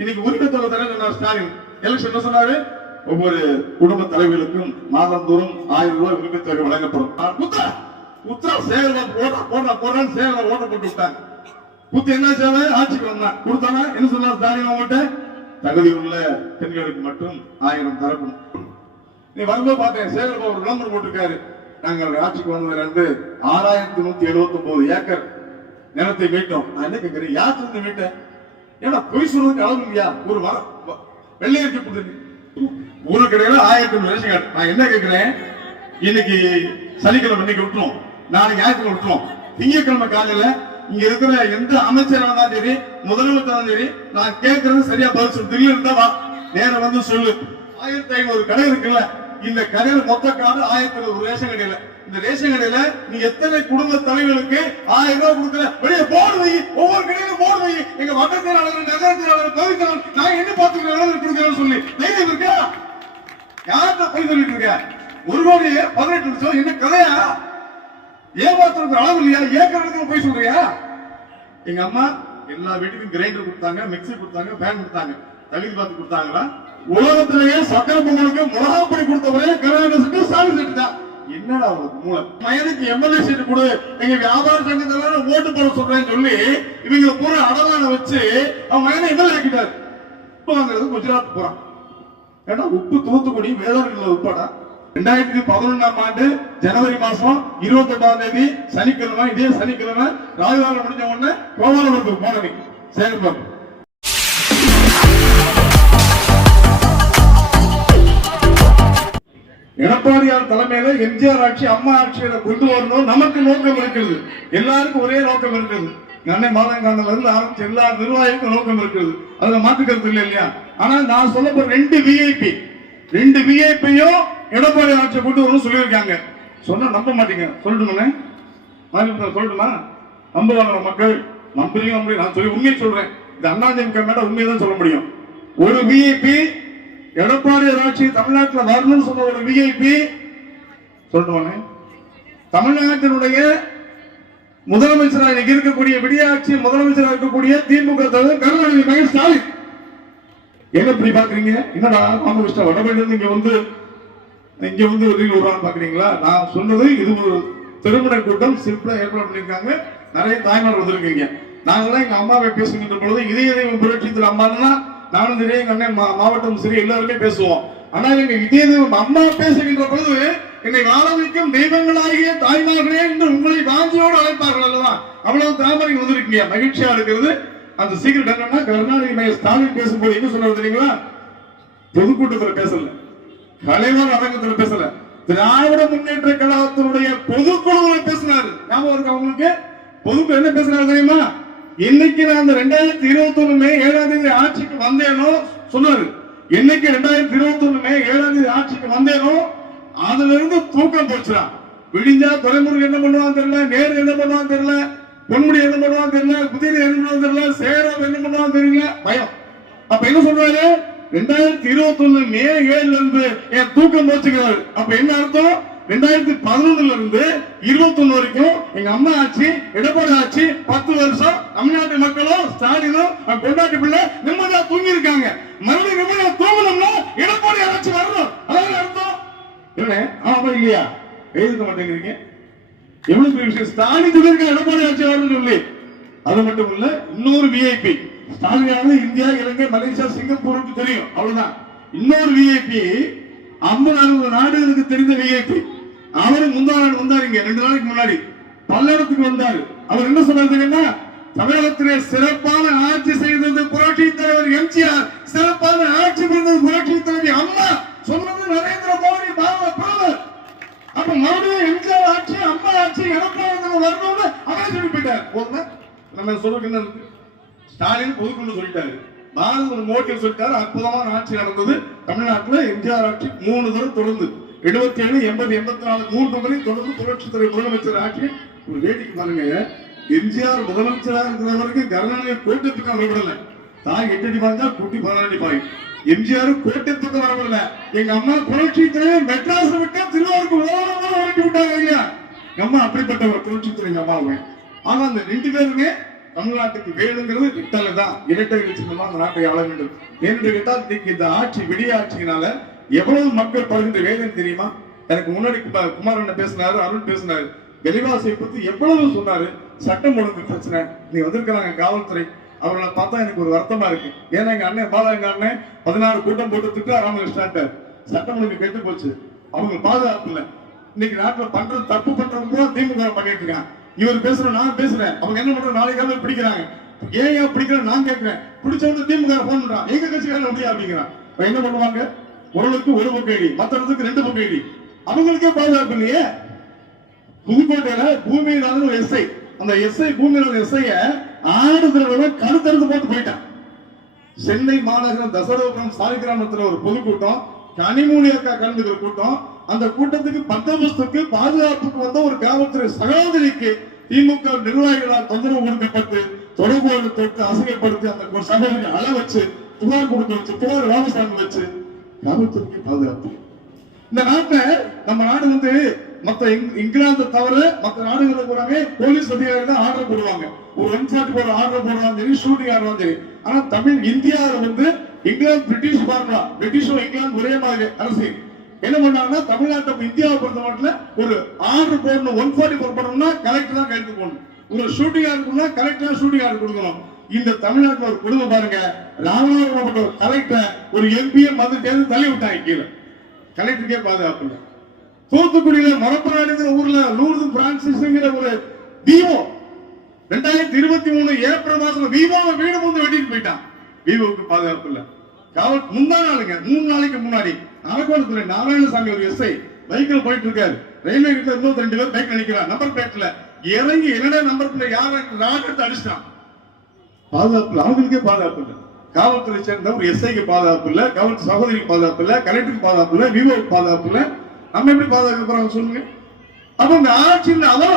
இன்னைக்கு உரிமை தொகை தரேன் ஸ்டாலின் எலெக்ஷன் என்ன சொன்னாரு, ஒவ்வொரு குடும்ப தலைவர்களுக்கும் மாதந்தோறும் 1000 ரூபாய் உரிமை தொகை வழங்கப்படும். உத்தரா சேகர் போடுறான்னு சேகர் ஓட்ட போட்டு விட்டாங்க. குத்து என்ன சேவை ஆட்சிக்கு வந்தான் கொடுத்தானா என்ன சொன்னார் ஸ்டாலின், அவங்கள்ட்ட தகுதி உள்ள பெண்களுக்கு மட்டும் 1000 தரப்படும். நீ வரும்போது பார்த்தேன் சேகர் ஒரு விளம்பரம் போட்டிருக்காரு, நாங்கள் ஆட்சிக்கு வந்ததுல இருந்து 6179 ஏக்கர் நிலத்தை மீட்டோம். நான் என்ன கேட்கிறேன், யாருக்கு மீட்டேன்? ஏன்னா பொய் சொல்றதுக்கு அளவு இல்லையா? ஒரு வெள்ளை அறிக்கை கொடுத்து ஊருக்கு இடையில 1000 ரேஷன் கார்டு. நான் என்ன கேட்கிறேன், இன்னைக்கு சனிக்கிழமை இன்னைக்கு விட்டுரும், நாளைக்கு ஞாயிற்றுக்கிழமை விட்டுரும், திங்கட்கிழமை காலையில இங்க இருக்கிற எந்த அமைச்சராக சரி முதலமைச்சர் சரி நான் கேட்கறது சரியா பதில் சொல்லு. தில்லு இருந்தா வா நேரம் வந்து சொல்லு. 1500 கடை இருக்குல்ல, இந்த கடையில் மொத்த கார்டு 1000 ரேஷன் கடையில, இந்த ரேஷன் கடையில நீ எத்தனை குடும்ப தலைவர்களுக்கு 1000 ரூபாய் கொடுக்கல, வெளியே போர்டு வை, ஒவ்வொரு கடையிலும் போர்டு வை, எங்க வட்ட செயலாளர் நகர செயலாளர் பகுதியாளர் நான் என்ன பாத்துக்கிறேன் கொடுக்கிறேன்னு சொல்லி தைரியம் இருக்கா? யார்கிட்ட போய் சொல்லிட்டு இருக்க? 1 கோடி 18 லட்சம் என்ன கதையா? ஏமாத்துறது அளவு இல்லையா? ஏக்கருக்கு போய் சொல்றியா? எங்க அம்மா எல்லா வீட்டுக்கும் கிரைண்டர் கொடுத்தாங்க, மிக்சி கொடுத்தாங்க, ஃபேன் கொடுத்தாங்க, தகுதி பார்த்து கொடுத்தாங்களா? உலகத்திலேயே சக்கர பொங்கலுக்கு மிளகாப்பொடி கொடுத்தவரே கருணாநிதி ஸ்டாலின் செட்டு தான். என்னடா அவங்களுக்கு மூளை? மயனுக்கு எம்எல்ஏ சீட்டு கொடு, எங்க வியாபார சங்கத்துல ஓட்டு போட சொல்றேன்னு சொல்லி இவங்க பூரா அடவான வச்சு அவன் மயனை எம்எல்ஏ ஆக்கிட்டாரு. உப்பு வாங்குறது குஜராத் போறான். ஏன்னா உப்பு தூத்துக்குடி வேதாரண்யம் உட்பட 2011ஆம் ஆண்டு ஜனவரி மாசம் 28ஆம் தேதி சனிக்கிழமை, இதே சனிக்கிழமை ராஜபாலம் முடிஞ்ச உடனே கோபாலபுரத்துக்கு போனேன் சேகர்பாபு. எடப்பாடியார் தலைமையில எம்ஜிஆர் ஆட்சி அம்மா ஆட்சியை கொண்டு வரணும் நமக்கு நோக்கம் இருக்கிறது. எல்லாருக்கும் ஒரே நோக்கம் இருக்குது. அண்ணன் மாதங்காண்டில இருந்து ஆரம்பிச்சு எல்லா நிர்வாகிக்கும் நோக்கம் இருக்குது. அதுல மாற்றுக்கிறது இல்லை இல்லையா? ஆனா நான் சொல்ல போற 2 விஐபியும் எடப்பாடி ஆட்சியை கொண்டு வரணும் சொல்லியிருக்காங்க. சொன்னா நம்ப மாட்டீங்க. சொல்லட்டுமே சொல்லட்டுமா? நம்புவாங்க மக்கள், நம்புறீங்க. நான் சொல்லி உண்மையை சொல்றேன். இது அண்ணாதிமுக மேல உண்மையை தான் சொல்ல முடியும். ஒரு விஐபி எடப்பாடி ஆட்சி தமிழ்நாட்டில் வரணும்னு சொன்ன ஒரு விஐபி சொல்லுவாங்க. தமிழ்நாட்டினுடைய முதலமைச்சராக இருக்கக்கூடிய விடியாட்சி முதலமைச்சராக இருக்கக்கூடிய திமுக தலைவர் கருணாநிதி மகன் ஸ்டாலின். என்ன இப்படி பாக்குறீங்க? என்னடா ராமகிருஷ்ண வடபழனி இங்க வந்து வருவான்னு பாக்குறீங்களா? நான் சொன்னது இது ஒரு திருமண கூட்டம் சிம்பிளா ஏற்பாடு பண்ணிருக்காங்க. நிறைய தாய்மார் வந்திருக்கீங்க. நாங்களாம் எங்க அம்மாவை பேசுகின்ற பொழுது இதய தெய்வம் புரட்சி அம்மானா நானும் சரி எங்க அண்ணன் மாவட்டம் சரி எல்லாருமே பேசுவோம். ஆனா எங்க இதய தெய்வம் அம்மா பேசுகின்ற பொழுது என்னை வாழ வைக்கும் தெய்வங்களாகிய தாய்மார்களே என்று உங்களை வாஞ்சியோடு அழைப்பார்கள் அல்லவா? அவ்வளவு திராமரிங்க வந்திருக்கீங்க. மகிழ்ச்சியா இருக்கிறது. அந்த சீக்கிரம் என்னன்னா கருணாநிதி ஸ்டாலின் பேசும்போது என்ன சொல்றது தெரியுங்களா? பொதுக்கூட்டத்தில் பேசல, கலைவர் அரங்கத்தில் பேசல, திராவிட முன்னேற்ற கழகத்தினுடைய பொதுக்குழுவில் பேசினாரு. ஞாபகம் இருக்கு அவங்களுக்கு? பொதுக்குழு என்ன பேசினாரு தெரியுமா? என்னைக்கு நான் அந்த 2021 மே 7ஆம் தேதி ஆட்சிக்கு வந்தேனோ சொன்னாரு. என்னைக்கு 2021 மே 7ஆம் தேதி ஆட்சிக்கு வந்தேனோ அதுல இருந்து தூக்கம் போச்சுடா. விடிஞ்சா துறைமுருகன் என்ன பண்ணுவான்னு தெரியல, நேரு என்ன பண்ணுவான்னு தெரியல, பொன்முடி என்ன பண்ணுவான்னு தெரியல, குதிரை என்ன பண்ணுவான்னு தெரியல, சேரம் என்ன பண்ணுவான்னு தெரியல, பயம். அப்ப என்ன சொல்றாரு? 2021 மே 7ல இருந்து என் தூக்கம் போச்சுக்கிறாரு. அப்ப என்ன அர்த்தம்? 2011ல இருந்து 21 வரைக்கும் எங்க அம்மா ஆட்சி எடப்பாடி ஆட்சி 10 வருஷம் தமிழ்நாட்டு மக்களும் ஸ்டாலினும் கொண்டாட்டி பிள்ளை நிம்மதியா தூங்கி இருக்காங்க. மறுபடியும் நிம்மதியா தூங்கணும்னா எடப்பாடி ஆட்சி வரணும். அதாவது அர்த்தம் என்ன? ஆமா இல்லையா? எழுத மாட்டேங்கிறீங்க. எவ்வளவு பெரிய விஷயம் ஸ்டாலின் சொல்லியிருக்க எடப்பாடி ஆட்சி வரணும்னு சொல்லி. அது மட்டும் இல்ல, இன்னொரு விஐபி ஸ்டாலினாவது இந்தியா, இலங்கை, மலேசியா, சிங்கப்பூருக்கு தெரியும், அவ்வளவுதான். இன்னொரு விஐபி 50-60 நாடுகளுக்கு தெரிந்த விஐபி. அவரு முந்தாள் வந்தாருங்க 2 நாளைக்கு முன்னாடி பல்லடத்துக்கு வந்தாரு. அவர் என்ன சொன்னாரு தெரியுமா? தமிழகத்திலே சிறப்பான ஆட்சி செய்தது புரட்சி தலைவர் எம்ஜிஆர், சிறப்பான ஆட்சி செய்தது புரட்சி தலைவி அம்மா. சொன்னது நரேந்திர மோடி பிரதமர். அப்ப மறுபடியும் எம்ஜிஆர் ஆட்சி அம்மா ஆட்சி எடப்பாடி வரணும்னு அவரே சொல்லி போயிட்டார். போதுமா? நம்ம சொல்றதுக்கு என்ன இருக்கு? ஸ்டாலின் பொதுக்குழு சொல்லிட்டாரு, பாரத மோடி சொல்லிட்டாரு. அற்புதமான ஆட்சி நடந்தது தமிழ்நாட்டில். எம்ஜிஆர் ஆட்சி 3 தடவை தொடர்ந்து 77, 80, 84 3 முறை தொடர்ந்து புரட்சி தலைவர் முதலமைச்சர் ஆட்சி. ஒரு வேடிக்கை பாருங்க, எம்ஜிஆர் முதலமைச்சராக இருக்கிற வரைக்கும் கருணாநிதி கோட்டத்துக்கு வரவிடல. தாய் 8 அடி பாய்ஞ்சா குட்டி 14 அடி பாய். எம்ஜிஆர் கோட்டத்துக்கு வரவில்ல. எங்க அம்மா புரட்சி தலைவர் மெட்ராஸ் விட்டா திருவாரூருக்கு ஓரமா விட்டாங்க இல்லையா? அம்மா அப்படிப்பட்ட ஒரு புரட்சி தலைவர் அம்மாவை. ஆனா அந்த 2 பேருமே தமிழ்நாட்டுக்கு வேணுங்கிறது விட்டலை தான். இரட்டை சின்னமா அந்த நாட்டை ஆள வேண்டும் என்று கேட்டால் இன்னைக்கு இந்த ஆட்சி விடிய ஆட்சியினால எவ்வளவு மக்கள் பகிர்ந்து வேதனை தெரியுமா? எனக்கு முன்னாடி குமாரன் பேசினாரு, அருண் பேசினாரு, விலைவாசியை பத்தி எவ்வளவு சொன்னாரு. சட்டம் ஒழுங்கு பிரச்சனை, நீ வந்திருக்கிறாங்க காவல்துறை, அவர்களை பார்த்தா எனக்கு ஒரு வருத்தமா இருக்கு. ஏன்னா எங்க அண்ணன் பாலா, எங்க அண்ணன் 16 கூட்டம் போட்டு திட்டு ராமகிருஷ்ணாட்ட சட்டம் ஒழுங்கு கெட்டு போச்சு, அவங்க பாதுகாப்பு இல்லை. இன்னைக்கு நாட்டுல பண்றது தப்பு பண்றவங்க திமுக பண்ணிட்டு இருக்காங்க. இவர் பேசுறோம், நான் பேசுறேன், அவங்க என்ன பண்ற நாளைக்கு பிடிக்கிறாங்க. ஏன் பிடிக்கிறேன் நான் கேட்கிறேன். பிடிச்சவங்க திமுக போன் பண்றான், எங்க கட்சிக்காரன் முடியாது அப்படிங்கிறான். என்ன பண்ணுவாங்க? ஒருவருக்கு ஒரு பக்கம் ஐடி, மற்றவருக்கு 2 பக்கம் ஐடி. அவங்களுக்கே பாதுகாப்பு இல்லையே. புதுக்கோட்டையில பூமியிலான ஒரு எஸ்ஐ, அந்த எஸ்ஐ பூமியிலான எஸ்ஐய ஆடுதல கருத்தருந்து போட்டு போயிட்டான். சென்னை மாநகரம் தசரபுரம் சாலிகிராமத்துல ஒரு பொதுக்கூட்டம், கனிமொழி அக்கா கலந்துக்கிற கூட்டம். அந்த கூட்டத்துக்கு பந்தோபஸ்துக்கு பாதுகாப்புக்கு வந்த ஒரு காவல்துறை சகோதரிக்கு திமுக நிர்வாகிகளால் தொந்தரவு கொடுக்கப்பட்டு தொடர்பு தொட்டு அசைக்கப்படுத்தி அந்த சகோதரி அள வச்சு புகார் கொடுக்க வச்சு புகார் ராமசாமி வச்சு காவல்துறைக்கு பாதுகாப்பு. இந்த நாட்டை நம்ம நாடு மத்த இங்கிலாந்து தவிர மற்ற நாடுகளை கூடவே போலீஸ் அதிகாரிகள் தான் ஆர்டர் போடுவாங்க. ஒரு 144 ஆர்டர் போடுவாங்க சரி, ஷூட்டிங் ஆடுவாங்க சரி. ஆனா தமிழ் இந்தியாவில் இங்கிலாந்து பிரிட்டிஷ் பார்க்கலாம், பிரிட்டிஷும் இங்கிலாந்து ஒரே மாதிரி அரசியல். என்ன பண்ணாங்கன்னா தமிழ்நாட்டை இந்தியாவை பொறுத்த மட்டும் ஒரு ஆர்டர் போடணும், 144 பண்ணணும்னா கலெக்டர் தான் கைது போடணும். ஒரு ஷூட்டிங் ஆர்டர்னா கலெக்டர் ஷூட்டிங் ஆர்டர் கொடுக்கணும். இந்த தமிழ்நாட்டில் ஒரு குடும்பம் பாருங்க, ராமநாதபுரம் ஒரு கலெக்டர் ஒரு எம்பியை மது தேர்ந்து தள்ளி விட்டாங்க கீழே. கலெக்டருக்கே பாதுகாப்பு இல்லை. தூத்துக்குடியில மொரப்பநாடுங்கிற ஊர்ல லூர்து பிரான்சிஸ்ங்கிற ஒரு விவோ 2023 ஏப்ரல் மாசம் விவோவை வீடு வந்து வெட்டிட்டு போயிட்டான். விவோவுக்கு பாதுகாப்பு இல்ல. காவல் முந்தா நாளுங்க 3 நாளைக்கு முன்னாடி அரக்கோணத்துல நாராயணசாமி ஒரு எஸ்ஐ பைக்கில் போயிட்டு இருக்காரு. ரயில்வே கிட்ட 2 பேர் பைக் நினைக்கிறார், நம்பர் பிளேட்ல இறங்கி என்னடா நம்பர் பிளேட் யாரும் ராக்கெட் அடிச்சிட்டான். பாதுகாப்பு இல்ல, அவங்களுக்கே பாதுகாப்பு இல்ல. காவல்துறை சேர்ந்த ஒரு எஸ்ஐக்கு பாதுகாப்பு இல்ல, காவல் சகோதரிக்கு பாதுகாப்பு இல்ல, கலெக்டருக்கு பாதுகாப்பு இல்ல, விவோவுக்கு பாதுகாப்பு இல்ல. நம்ம எப்படி பாதுகாக்க போறாங்க சொல்லுங்க? அப்ப இந்த ஆட்சியில் அவன்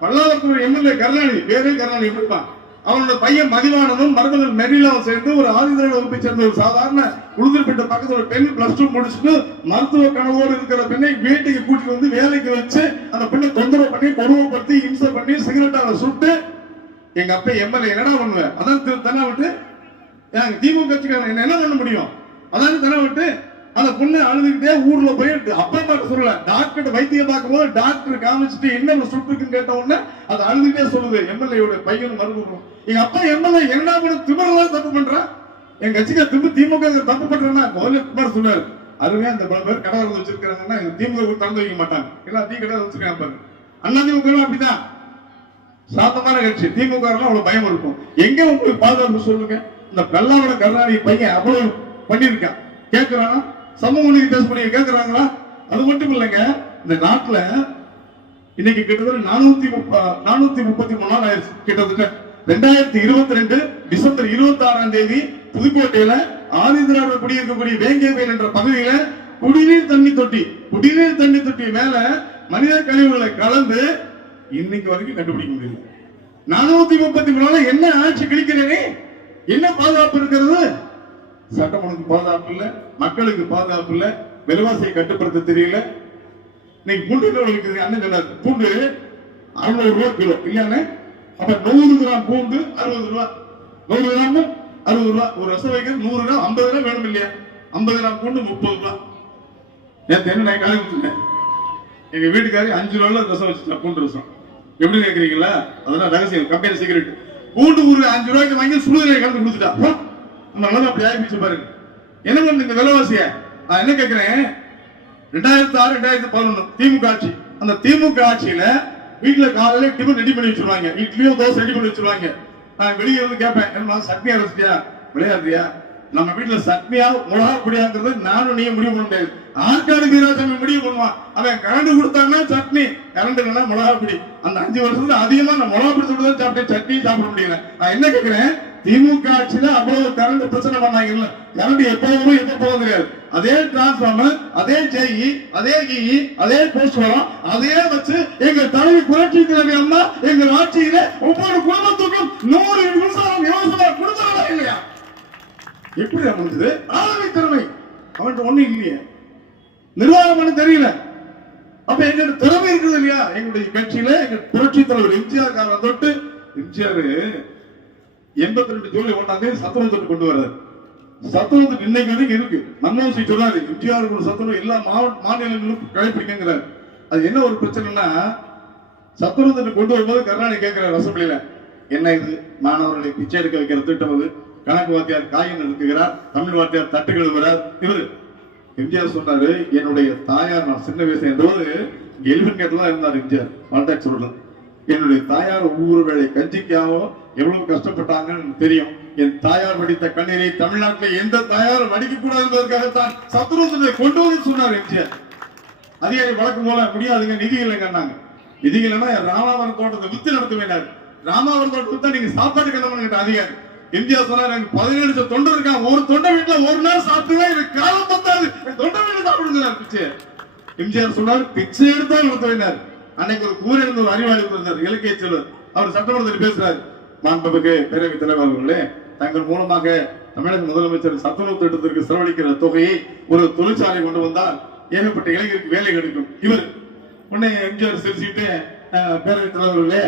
பல்லாவரத்துறை எம்எல்ஏ கருணாநிதி, பேரே கருணாநிதி எப்படிப்பான், அவனோட பையன் மதிவானனும் மருமகள் மெரிலாவும் சேர்ந்து ஒரு ஆதிதிராவிட வகுப்பை சேர்ந்த ஒரு சாதாரண உளுந்தூர்பேட்டை பக்கத்துல ஒரு பெண் +2 முடிச்சுட்டு மருத்துவ கனவோடு இருக்கிற பெண்ணை வீட்டுக்கு கூட்டிட்டு வந்து வேலைக்கு வச்சு அந்த பெண்ணை தொந்தரவு பண்ணி கொடுமைப்படுத்தி இம்சை பண்ணி சிகரெட்டால சுட்டு எங்க அப்பா எம்எல்ஏ என்னடா பண்ணுவேன்? அதான் தானே விட்டு திமுக கட்சிக்காரன் என்ன பண்ண முடியும்? அதான் தானே விட்டு அந்த பொண்ணு அழுதுகிட்டே ஊர்ல போய் அப்பா அம்மா சொல்லல, டாக்டர் வைத்தியம் பார்க்கும் போது டாக்டர் காமிச்சிட்டு என்ன சுட்டுக்குன்னு கேட்ட உடனே அது அழுதுகிட்டே சொல்லுது எம்எல்ஏ பையன் மறுபடியும். எங்க அப்பா எம்எல்ஏ என்ன பண்ண திமுக தப்பு பண்றா, எங்க கட்சிக்கு திமுக தப்பு பண்றேன்னா குமார் சொன்னாரு. அதுவே அந்த பல பேர் கடை வந்து வச்சிருக்காங்கன்னா திமுக திறந்து வைக்க மாட்டாங்க, எல்லாம் டீ கடை வச்சிருக்காங்க பாருங்க. அண்ணா திமுக அப்படிதான் சாந்தமான கட்சி, திமுக அவ்வளவு பயம் இருக்கும். எங்க உங்களுக்கு பாதுகாப்பு சொல்லுங்க? இந்த பல்லாவரம் கருணாநிதி பையன் அவ்வளவு பண்ணிருக்கான், கேட்கிறானா? சமூக நீதி பேச முடிய கேட்கிறாங்களா? அது மட்டும் இல்லைங்க, இந்த நாட்டுல இன்னைக்கு கிட்டத்தட்ட 433 நாள் ஆயிடுச்சு. கிட்டத்தட்ட 2022 டிசம்பர் 26 புதுக்கோட்டையில ஆதிதிராவிட குடியிருக்கக்கூடிய வேங்கேவேல் என்ற பகுதியில குடிநீர் தண்ணி தொட்டி மேல மனித கழிவுகளை கலந்து இன்னைக்கு வரைக்கும் கண்டுபிடிக்க முடியல. 433 நாள் என்ன ஆட்சி கிடைக்கிறேனே, என்ன பாதுகாப்பு இருக்கிறது? சட்டம் ஒழுங்கு பாதுகாப்பு இல்ல, மக்களுக்கு பாதுகாப்பு இல்ல, விலைவாசியை கட்டுப்படுத்த தெரியல. இன்னைக்கு பூண்டு விற்கிறது அண்ணன் சொன்னார், பூண்டு 600 ரூபாய் கிலோ இல்லையானே. அப்ப 100 கிராம் பூண்டு 60 ரூபாய், 100 கிராம் 60 ரூபாய். ஒரு ரசம் வைக்க 100 கிராம் 50 கிராம் வேணும் இல்லையா? 50 கிராம் பூண்டு 30 ரூபாய். நேற்று என்ன நான் காலை கொடுத்துட்டேன், எங்க வீட்டுக்காரி 5 ரூபாய் ரசம் வச்சுட்டா, பூண்டு ரசம். எப்படி கேட்கறீங்களா? அதெல்லாம் ரகசியம், கம்பெனி சீக்கிரட். பூண்டு ஒரு 5 ரூபாய்க்கு வாங்கி சுடுதலை கலந்து கொடுத்துட்டா. நல்லா அப்படி ஆயிடுச்சு பாருங்க. என்ன பண்ணு இந்த விலைவாசிய? நான் என்ன கேட்கிறேன், 2006 2011 திமுக ஆட்சி. அந்த திமுக ஆட்சியில வீட்டுல காலையில டிஃபன் ரெடி பண்ணி வச்சிருவாங்க, இட்லியோ தோசை ரெடி பண்ணி வச்சிருவாங்க. நான் வெளியே வந்து கேட்பேன், என்ன சட்னி அரைச்சிட்டியா விளையாடுறியா? நம்ம வீட்டுல சட்னியா மிளகா பொடியாங்கிறது நானும் நீங்க முடிவு பண்ண முடியாது. ஆற்காடு வீராசாமி முடிவு பண்ணுவான். அவன் கரண்ட் கொடுத்தாங்கன்னா சட்னி, கரண்ட் இல்லைன்னா மிளகா பொடி. அந்த 5 வருஷத்துல அதிகமா நான் மிளகா பொடி தான் சாப்பிட்டேன், சட்னி சாப்பிட முடியல. நான் என்ன கேட்கிறேன், திமுக ஆட்சியில அவ்வளவு கரண்ட் பிரச்சனை பண்ணாங்கல்ல, கரண்ட் எப்ப வரும் எப்ப போக தெரியாது. அதே டிரான்ஸ்பார்மர், அதே ஜெய், அதே கீ, அதே போஸ்ட் வரும், அதே வச்சு எங்க தலைவி புரட்சி தலைவி அம்மா எங்க ஆட்சியில ஒவ்வொரு குடும்பத்துக்கும் 100 நிமிஷம் இலவசமா கொடுத்தாங்களா இல்லையா? எப்படி அமைஞ்சது? ஆளுமை திறமை அவன்கிட்ட ஒண்ணு இல்லையே, நிர்வாகம் பண்ண தெரியல. அப்ப எங்க திறமை இருக்குது இல்லையா? எங்களுடைய கட்சியில எங்க புரட்சி தலைவர் எம்ஜிஆர் காரன் தொட்டு, எம்ஜிஆர் 82 ஜூலை 1ஆம் தேதி சத்துணவு கொண்டு வர்றாரு. சத்துணவு இன்னைக்கு வரைக்கும் இருக்கு. மன்மோகன் சிங் சொல்றாரு எம்ஜிஆருக்கு ஒரு சத்துணவு எல்லா மாநிலங்களும் கடைபிடிக்கிறாரு. அது என்ன ஒரு பிரச்சனைனா சத்துணவு கொண்டு வரும்போது கருணாநிதி கேட்கிறார் அசம்பிளியில, என்ன இது மாணவர்களை பிச்சை எடுக்க வைக்கிற திட்டம் அது, கணக்கு வாத்தியார் காயின் எடுக்கிறார், தமிழ் வாத்தியார் தட்டு கழுவுறார். இவரு எம்ஜிஆர் சொன்னாரு, என்னுடைய தாயார் நான் சின்ன வயசு என்றபோது எலிபன் கேட்டெல்லாம் இருந்தார் எம்ஜிஆர் மால்டாக் சொல்றது. என்னுடைய தாயார் ஒவ்வொரு வேளை கஞ்சிக்காவோ எவ்வளவு கஷ்டப்பட்டாங்கன்னு தெரியும். என் தாயார் வடித்த கண்ணீரை தமிழ்நாட்டில் எந்த தாயார் வடிக்க கூடாது என்பதற்காகத்தான் சத்துணவு கொண்டு வந்து சொன்னார் எம்ஜிஆர். அதிகாரி வழக்கம் போல முடியாதுங்க, நிதி இல்லைங்கன்னாங்க. நிதி இல்லைன்னா ராமாவரம் தோட்டத்தை வித்து நடத்துவேனாரு. ராமாவரம் தோட்டத்தை தான் நீங்க சாப்பாடு கிளம்புங்க அதிகாரி. எம்ஜிஆர் சொன்னார், எனக்கு 17 லட்சம் தொண்டை இருக்கான், ஒரு தொண்டை வீட்டுல ஒரு நாள் சாப்பிட்டுதான் எனக்கு காலம் பத்தாது, தொண்டை வீட்டுல சாப்பிடுங்க பிச்சை. எம்ஜிஆர் சொன்னார், பிச்சை எடுத்தா நடத்துவேனார். அன்னைக்கு ஒரு கூரை இருந்த ஒரு அறிவாளி இருந்தார், இலக்கிய செல்வர். அவர் சட்டமன்றத்தில் பேசுறாரு, மாண்புமிகு பேரவைத் தலைவர் அவர்களே, தங்கள் மூலமாக தமிழக முதலமைச்சர் சத்துணவு திட்டத்திற்கு செலவழிக்கிற தொகையை ஒரு தொழிற்சாலை கொண்டு வந்தால் ஏகப்பட்ட இளைஞருக்கு வேலை கிடைக்கும். இவர் உடனே எம்ஜிஆர் சிரிச்சுட்டு, பேரவைத் தலைவர்களே,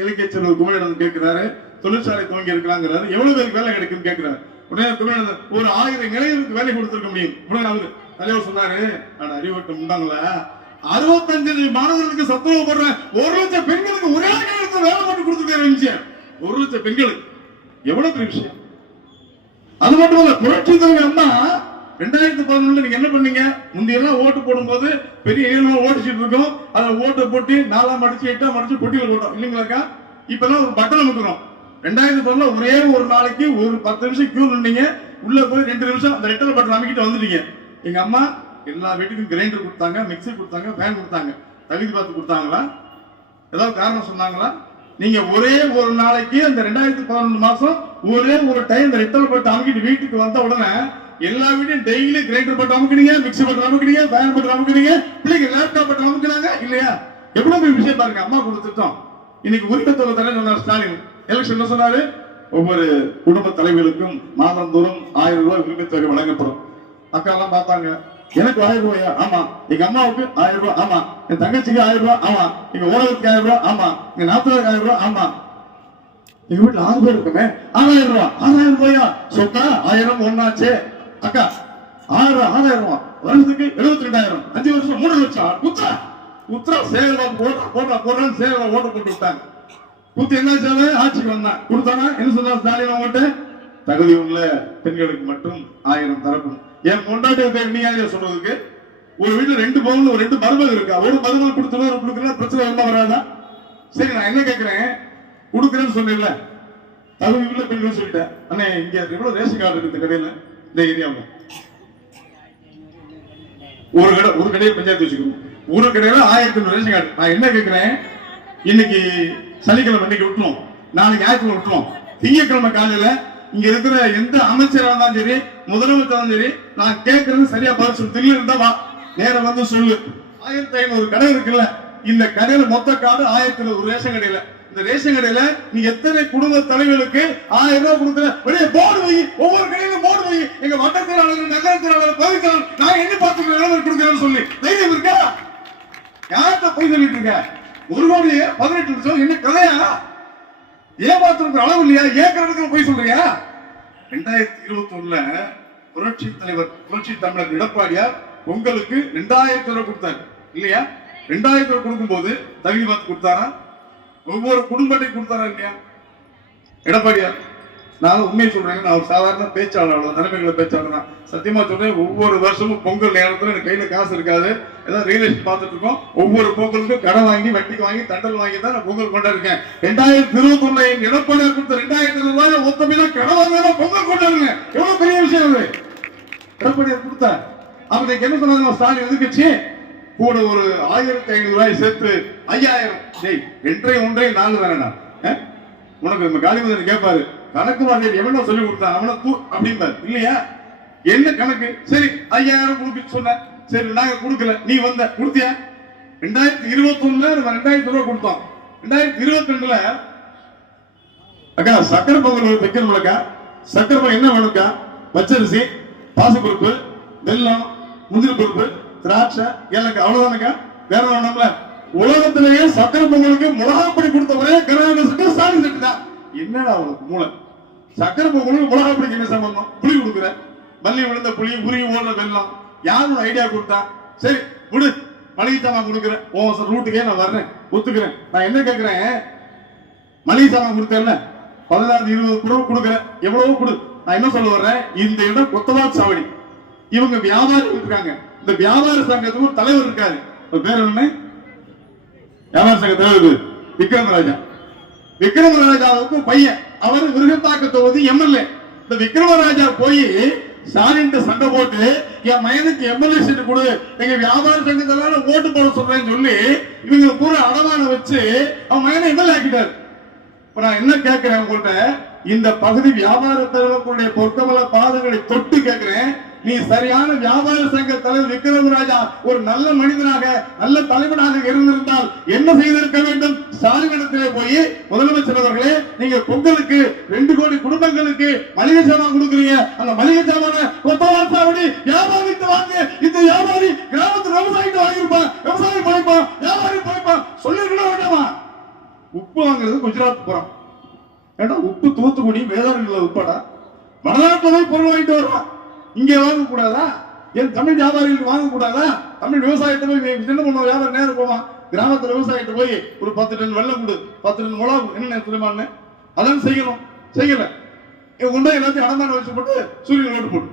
இலக்கிய செல்வர் குமரன் கேட்கிறாரு, தொழிற்சாலை துவங்கி இருக்கிறாங்கிறாரு, எவ்வளவு பேருக்கு வேலை கிடைக்கும் கேட்கிறாரு. உடனே குமரன், ஒரு 1000 இளைஞருக்கு வேலை கொடுத்திருக்க முடியும். உடனே அவரு தலைவர் சொன்னாரு, நான் அறிவட்டம் உண்டாங்களா, 65 மாணவர்களுக்கு சத்துணவு போடுற 1 லட்சம் பெண்களுக்கு ஒரே நேரத்தில் வேலை போட்டு கொடுத்துருக்காரு எம்ஜிஆர். 1 லட்சம் பெண்களுக்கு எவ்வளவு பெரிய விஷயம். அது மட்டும் இல்ல, புரட்சி தலைவர் அம்மா 2011 நீங்க என்ன பண்ணீங்க, முந்தையெல்லாம் ஓட்டு போடும்போது பெரிய 7 ஓட்டு சீட் இருக்கும், அதை ஓட்டை போட்டு 4ஆம் அடிச்சு 8ஆம் அடிச்சு பொட்டியில் போட்டோம் இல்லைங்களாக்கா. இப்பெல்லாம் ஒரு பட்டன் அமுக்குறோம். 2011 ஒரே ஒரு நாளைக்கு ஒரு 10 நிமிஷம் கியூ நின்னீங்க, உள்ள போய் 2 நிமிஷம் அந்த ரெட்டல் பட்டன் அமைக்கிட்டு வந்துட்டீங்க. எங்க அம்மா எல்லா வீட்டுக்கும் கிரைண்டர் கொடுத்தாங்க, மிக்சி கொடுத்தாங்க, ஃபேன் கொடுத்தாங்க. தகுதி பார்த்து கொடுத்தாங்களா? ஏதாவது காரணம் சொன்னாங்களா? நீங்க ஒரே ஒரு நாளைக்கு அந்த 2011 மாசம் ஒரே ஒரு டைம் இந்த ரெட்டல் பட்டன் அமைக்கிட்டு வீட்டுக்கு வந்த உடனே எல்லா வீட்டையும் டெய்லி கிரைண்டர் பட்டன் அமுக்குனீங்க, மிக்சி பட்டன் அமுக்குனீங்க, ஃபேன் பட்டன் அமுக்குனீங்க, பிள்ளைங்க லேப்டாப் பட்டன் அமுக்குனாங்க இல்லையா? எவ்வளவு பெரிய விஷயம் பாருங்க. அம்மா கொடுத்துட்டோம். இன்னைக்கு உரிமைத்தொகை தலைவர் ஸ்டாலின் எலெக்ஷன் சொன்னாரு, ஒவ்வொரு குடும்ப தலைவர்களுக்கும் மாதந்தோறும் 1000 ரூபாய் உரிமைத்தொகை வழங்கப்படும். அக்கா எல்லாம் பார்த்தாங்க, எனக்கு 1000 ரூபாயா? ஆமா. எங்க அம்மாவுக்கு 1000 ரூபாய்? ஆமா. என் தங்கச்சிக்கு 1000 ரூபாய்? ஆமா. எங்க ஓனருக்கு 1000 ரூபாய்? ஆமா. எங்க நாத்தனாருக்கு 1000 ரூபாய்? ஆமா. எங்க வீட்டுல 6 பேர் இருக்குமே, 6000 ரூபாய். 6000 ரூபாயா? சொக்கா 1000 ஒன்னாச்சு. அக்கா 6000 ரூபாய் வருஷத்துக்கு 72,000, 5 வருஷம் 3 லட்சம். குத்ரா குத்ரா சேகர்பாபு போடுறான்னு சேகர்பாபு ஓட்டு போட்டு விட்டாங்க. குத்து என்ன செய்ய ஆட்சிக்கு வந்தான் கொடுத்தானா? என்ன சொன்னா ஸ்டாலின் ஓட்டு? தகுதி உள்ள பெண்களுக்கு மட்டும் 1000 தரப்படும். என் கொண்டாட்டிய பேர் நீ யாரையா சொல்றதுக்கு? ஒரு வீட்டுல 2 பவுன் 2 மருமகள் இருக்கா, ஒரு மருமகள் கொடுத்துருவா கொடுக்கல, பிரச்சனை என்ன வராதா? சரி, நான் என்ன கேட்கிறேன், கொடுக்குறேன்னு சொன்னேன்ல, தகுதி உள்ள பெண்கள் சொல்லிட்டேன். அண்ணே இங்க எவ்வளவு ரேஷன் கார்டு இருக்கு இந்த கடையில, இந்த ஏரியாவில் ஒரு கடையை பஞ்சாயத்து வச்சுக்கணும். ஒரு கடையில 1000 ரேஷன் கார்டு. நான் என்ன கேட்கிறேன், இன்னைக்கு சனிக்கிழமை இன்னைக்கு விட்டுரும், நாளைக்கு ஞாயிற்றுக்கிழமை விட்டுரும், திங்கட்கிழமை காலையில இங்க இருக்கிற எந்த அமைச்சராக இருந்தாலும் சரி, முதலமைச்சரும் சரி, நான் கேட்கறது சரியா பதில் சொல்லு. தில்லு இருந்தா வா, நேரம் வந்து சொல்லு. 1500 கடை இருக்குல்ல, இந்த கடையில மொத்த கார்டு 1000 ஒரு ரேஷன் கடையில. இந்த ரேஷன் கடையில நீ எத்தனை குடும்ப தலைவர்களுக்கு 1000 ரூபாய் கொடுக்குற? வெளியே போர்டு வை, ஒவ்வொரு கடையிலும் போர்டு வை, எங்க வட்டத்திலாளர், நகரத்திலாளர், பகுதியாளர், நான் என்ன பார்த்துக்கிறேன் கொடுக்குறேன்னு சொல்லி தைரியம் இருக்கா? யார்கிட்ட போய் சொல்லிட்டு இருக்க? 1,18 லட்சம் என்ன கதையா? ஏமாத்துறதுக்கு அளவு இல்லையா? ஏக்கருக்கு போய் சொல்றியா? 2021 புரட்சி தலைவர் புரட்சி தமிழர் எடப்பாடியார் உங்களுக்கு 2000 ரூபாய் கொடுத்தாரு இல்லையா? 2000 ரூபாய் கொடுக்கும் போது தகுதி பார்த்து கொடுத்தாரா? ஒவ்வொரு குடும்பத்தையும் கொடுத்தாரா இல்லையா எடப்பாடியார்? நான் உண்மையை சொல்றேன், நான் ஒரு சாதாரண பேச்சாளர், தலைமைகளை பேச்சாளர் தான். சத்தியமா சொல்றேன், ஒவ்வொரு வருஷமும் பொங்கல் நேரத்துல எனக்கு கையில காசு இருக்காது, ஏதாவது ரியல் எஸ்டேட் பார்த்துட்டு இருக்கோம். ஒவ்வொரு பொங்கலுக்கும் கடை வாங்கி, வட்டிக்கு வாங்கி, தண்டல் வாங்கி தான் நான் பொங்கல் கொண்டாடுறேன். 2021 எடப்பாடியார் கொடுத்த 2000 ரூபாய் ஒத்தமையில கடை வாங்க பொங்கல் கொண்டாடுங்க. எவ்வளவு பெரிய விஷயம் அது எடப்பாடியார் கொடுத்தா. அப்ப என்ன சொன்னாங்க ஸ்டாலின் எதிர்க்கட்சி, கூட ஒரு 1500 ரூபாய் சேர்த்து 5000. டேய் 2 4 தானே உனக்கு? நம்ம காளிமதன் கேட்பாரு, கணக்கு வாத்தியார் எவனோ சொல்லி கொடுத்தான் அவனை தூ அப்படிம்பாரு இல்லையா? என்ன கணக்கு? சரி 5000 கொடுக்க சொன்ன, சரி நாங்க கொடுக்கல, நீ வந்த கொடுத்தியா? 2021 நம்ம 2000 ரூபாய் கொடுத்தோம். 2022 அக்கா சக்கரை பொங்கல் வைக்கணும்லக்கா. சக்கரை பொங்கல் என்ன வேணும்க்கா? பச்சரிசி, பாசிப்பருப்பு, வெல்லம், முந்திரி பருப்பு, திராட்சை, ஏலக்காய், அவ்வளவுதானக்கா. வேற வேணும்ல? உலகத்திலேயே சக்கரை பொங்கலுக்கு மிளகாப்பொடி கொடுத்த ஒரே கருணாநிதி ஸ்டாலின் தான். என்னடா அவனுக்கு மூளை? சக்கரை பொங்கலுக்கு மிளகா பிடிக்க என்ன சம்பந்தம்? புளி கொடுக்குற, மல்லி விழுந்த புளி, உருவி ஓடுற வெள்ளம், யாரும் ஐடியா கொடுத்தா? சரி விடு, மளிகை சாமான் கொடுக்குறேன், ஓ ரூட்டுக்கே நான் வர்றேன், ஒத்துக்கிறேன். நான் என்ன கேட்கிறேன், மளிகை சாமான் கொடுத்தேன்ல 16-20 குரூப் கொடுக்குறேன், எவ்வளவு கொடு. நான் என்ன சொல்ல வர்றேன், இந்த இடம் கொத்தவால் சாவடி, இவங்க வியாபாரி இருக்காங்க, இந்த வியாபார சங்கத்துக்கு ஒரு தலைவர் இருக்காரு, பேர் என்ன, வியாபார சங்க தலைவர் விக்ரமராஜா. விக்ரமராஜாவுக்கு பையன், அவர் விருகத்தாக்க தொகுதி எம்எல்ஏ. இந்த விக்ரமராஜா போய் ஸ்டாலின் சண்டை போட்டு என் மயனுக்கு எம்எல்ஏ சீட்டு கொடு, எங்க வியாபார சங்கத்தால ஓட்டு போட சொல்றேன்னு சொல்லி இவங்க பூரா அடமான வச்சு அவன் மயனை எம்எல்ஏ ஆக்கிட்டாரு. இப்ப நான் என்ன கேட்கிறேன் உங்கள்கிட்ட, இந்த பகுதி வியாபார தலைவர்களுடைய பொருத்தமல பாதங்களை தொட்டு கேட்கிறேன், நீ சரியான வியாபார சங்க தலைவர் விக்ரமராஜா ஒரு நல்ல மனிதனாக நல்ல தலைவனாக இருந்திருந்தால் என்ன செய்திருக்க வேண்டும்? ஸ்டாலினிடத்திலே போய் முதலமைச்சர் அவர்களே, நீங்க பொங்கலுக்கு 2 கோடி குடும்பங்களுக்கு மளிகை சாமான் கொடுக்குறீங்க, அந்த மளிகை சாமான கொத்தவால் சாவடி வியாபாரித்து வாங்க, இந்த வியாபாரி கிராமத்து விவசாயிட்டு வாங்கியிருப்பான், விவசாயி பழைப்பான், வியாபாரி பழைப்பான் சொல்லிருக்கணும் வேண்டாமா? உப்பு வாங்குறது குஜராத் போறோம், ஏன்னா உப்பு தூத்துக்குடி வேதாரண்யில உட்பட வடநாட்டுல போய் பொருள் வாங்கிட்டு வர்றான், இங்கே வாங்க கூடாதா? என் தமிழ் வியாபாரிகளுக்கு வாங்க கூடாதா? தமிழ் விவசாயத்தை போய் சின்ன பண்ண வியாபாரம் நேரம் போவான், கிராமத்துல விவசாயத்தை போய் ஒரு 10 டன் வெள்ளம் கொடு, 10 டன் மிளகா என்ன தெரியுமான்னு அதான் செய்யணும். செய்யல கொண்டு எல்லாத்தையும் அடமான வச்சு போட்டு சூரியன் ஓட்டு போட்டு.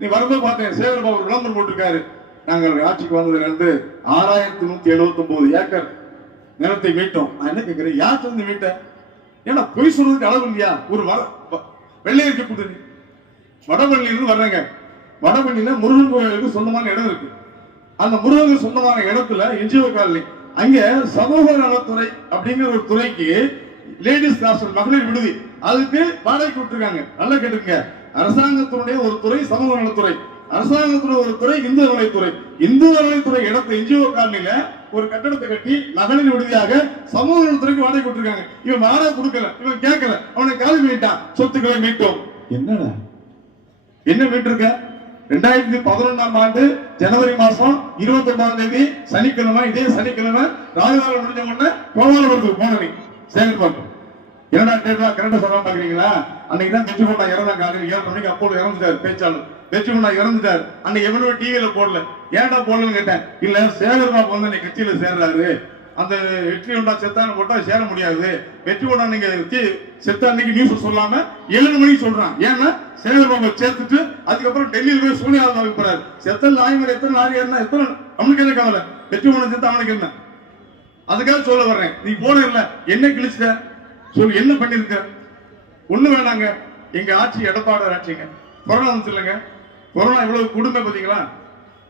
நீ வரும்போது பார்த்தேன், சேகர்பாபு ஒரு விளம்பரம் போட்டிருக்காரு, நாங்கள் ஆட்சிக்கு வந்ததுல இருந்து 6179 ஏக்கர் நிலத்தை மீட்டோம். நான் என்ன கேட்கிறேன், யார் வந்து மீட்ட? ஏன்னா பொய் சொல்றதுக்கு அளவு இல்லையா? ஒரு வெள்ளையருக்கு கொடுத்து வடபள்ளியிலிருந்து வர்றாங்க, வடபள்ளியில முருகன் கோயிலுக்கு சொந்தமான இடம் இருக்கு. அந்த முருகனுக்கு சொந்தமான இடத்துல என்ஜிஓ காலனி, அங்க சமூக நலத்துறை அப்படிங்கிற ஒரு துறைக்கு லேடிஸ் ஹாஸ்டல் மகளிர் விடுதி, அதுக்கு வாடகைக்கு விட்டுருக்காங்க. நல்லா கேட்டுங்க, அரசாங்கத்தினுடைய ஒரு துறை சமூக நலத்துறை, அரசாங்கத்துடைய ஒரு துறை இந்து நலத்துறை. இந்து நலத்துறை இடத்தை என்ஜிஓ காலனில ஒரு கட்டடத்தை கட்டி மகளிர் விடுதியாக சமூக நலத்துறைக்கு வாடகை விட்டுருக்காங்க. இவன் வாடகை கொடுக்கல, இவன் கேட்கல, அவனை காலி பண்ணிட்டான். சொத்துக்களை மீட்டோம். என்னடா என்ன மீட்டிருக்க? 2011ஆம் ஆண்டு ஜனவரி மாசம் 29ஆம் தேதி சனிக்கிழமை, இதே சனிக்கிழமை ராஜகாலம் முடிஞ்ச உடனே கோபாலபுரத்துக்கு போனீங்க சேகர்பாபு. என்னடா டேட்டா கரெக்டா சொல்ல பாக்குறீங்களா? அன்னைக்கு தான் வெற்றி கொண்டா இறந்தாங்க, 7 மணிக்கு அப்போது இறந்துட்டாரு பேச்சாளர், வெற்றி கொண்டா இறந்துட்டாரு. அன்னைக்கு எவனும் டிவியில போடல, ஏன்டா போடலன்னு கேட்டேன். இல்ல சேகர்பாபு வந்து அன்னைக்கு கட்சியில சேர்றாரு, அந்த வெற்றி கொண்டா செத்தான்னு போட்டா சேர முடியாது, வெற்றி கொண்டா நீங்க செத்தா அன்னைக்கு நியூஸ் சொல்லாம 7 மணிக்கு சொல்றான். ஏன்னா சேகர்பாபு சேர்த்துட்டு அதுக்கப்புறம் டெல்லியில் போய் சோனியா காந்தி போறாரு. செத்தல் நாய்மர் எத்தனை லாரி ஏறினா எத்தனை அவனுக்கு என்ன கவலை, வெற்றி கொண்டா செத்தா அவனுக்கு என்ன? அதுக்காக சொல்ல வர்றேன், நீ போன இல்ல என்ன கிழிச்ச சொல்லு, என்ன பண்ணிருக்க? ஒண்ணு வேணாங்க, எங்க ஆட்சி எடப்பாடி ஆட்சிங்க. கொரோனா வந்து இல்லைங்க, கொரோனா இவ்வளவு கொடுமை பாத்தீங்களா?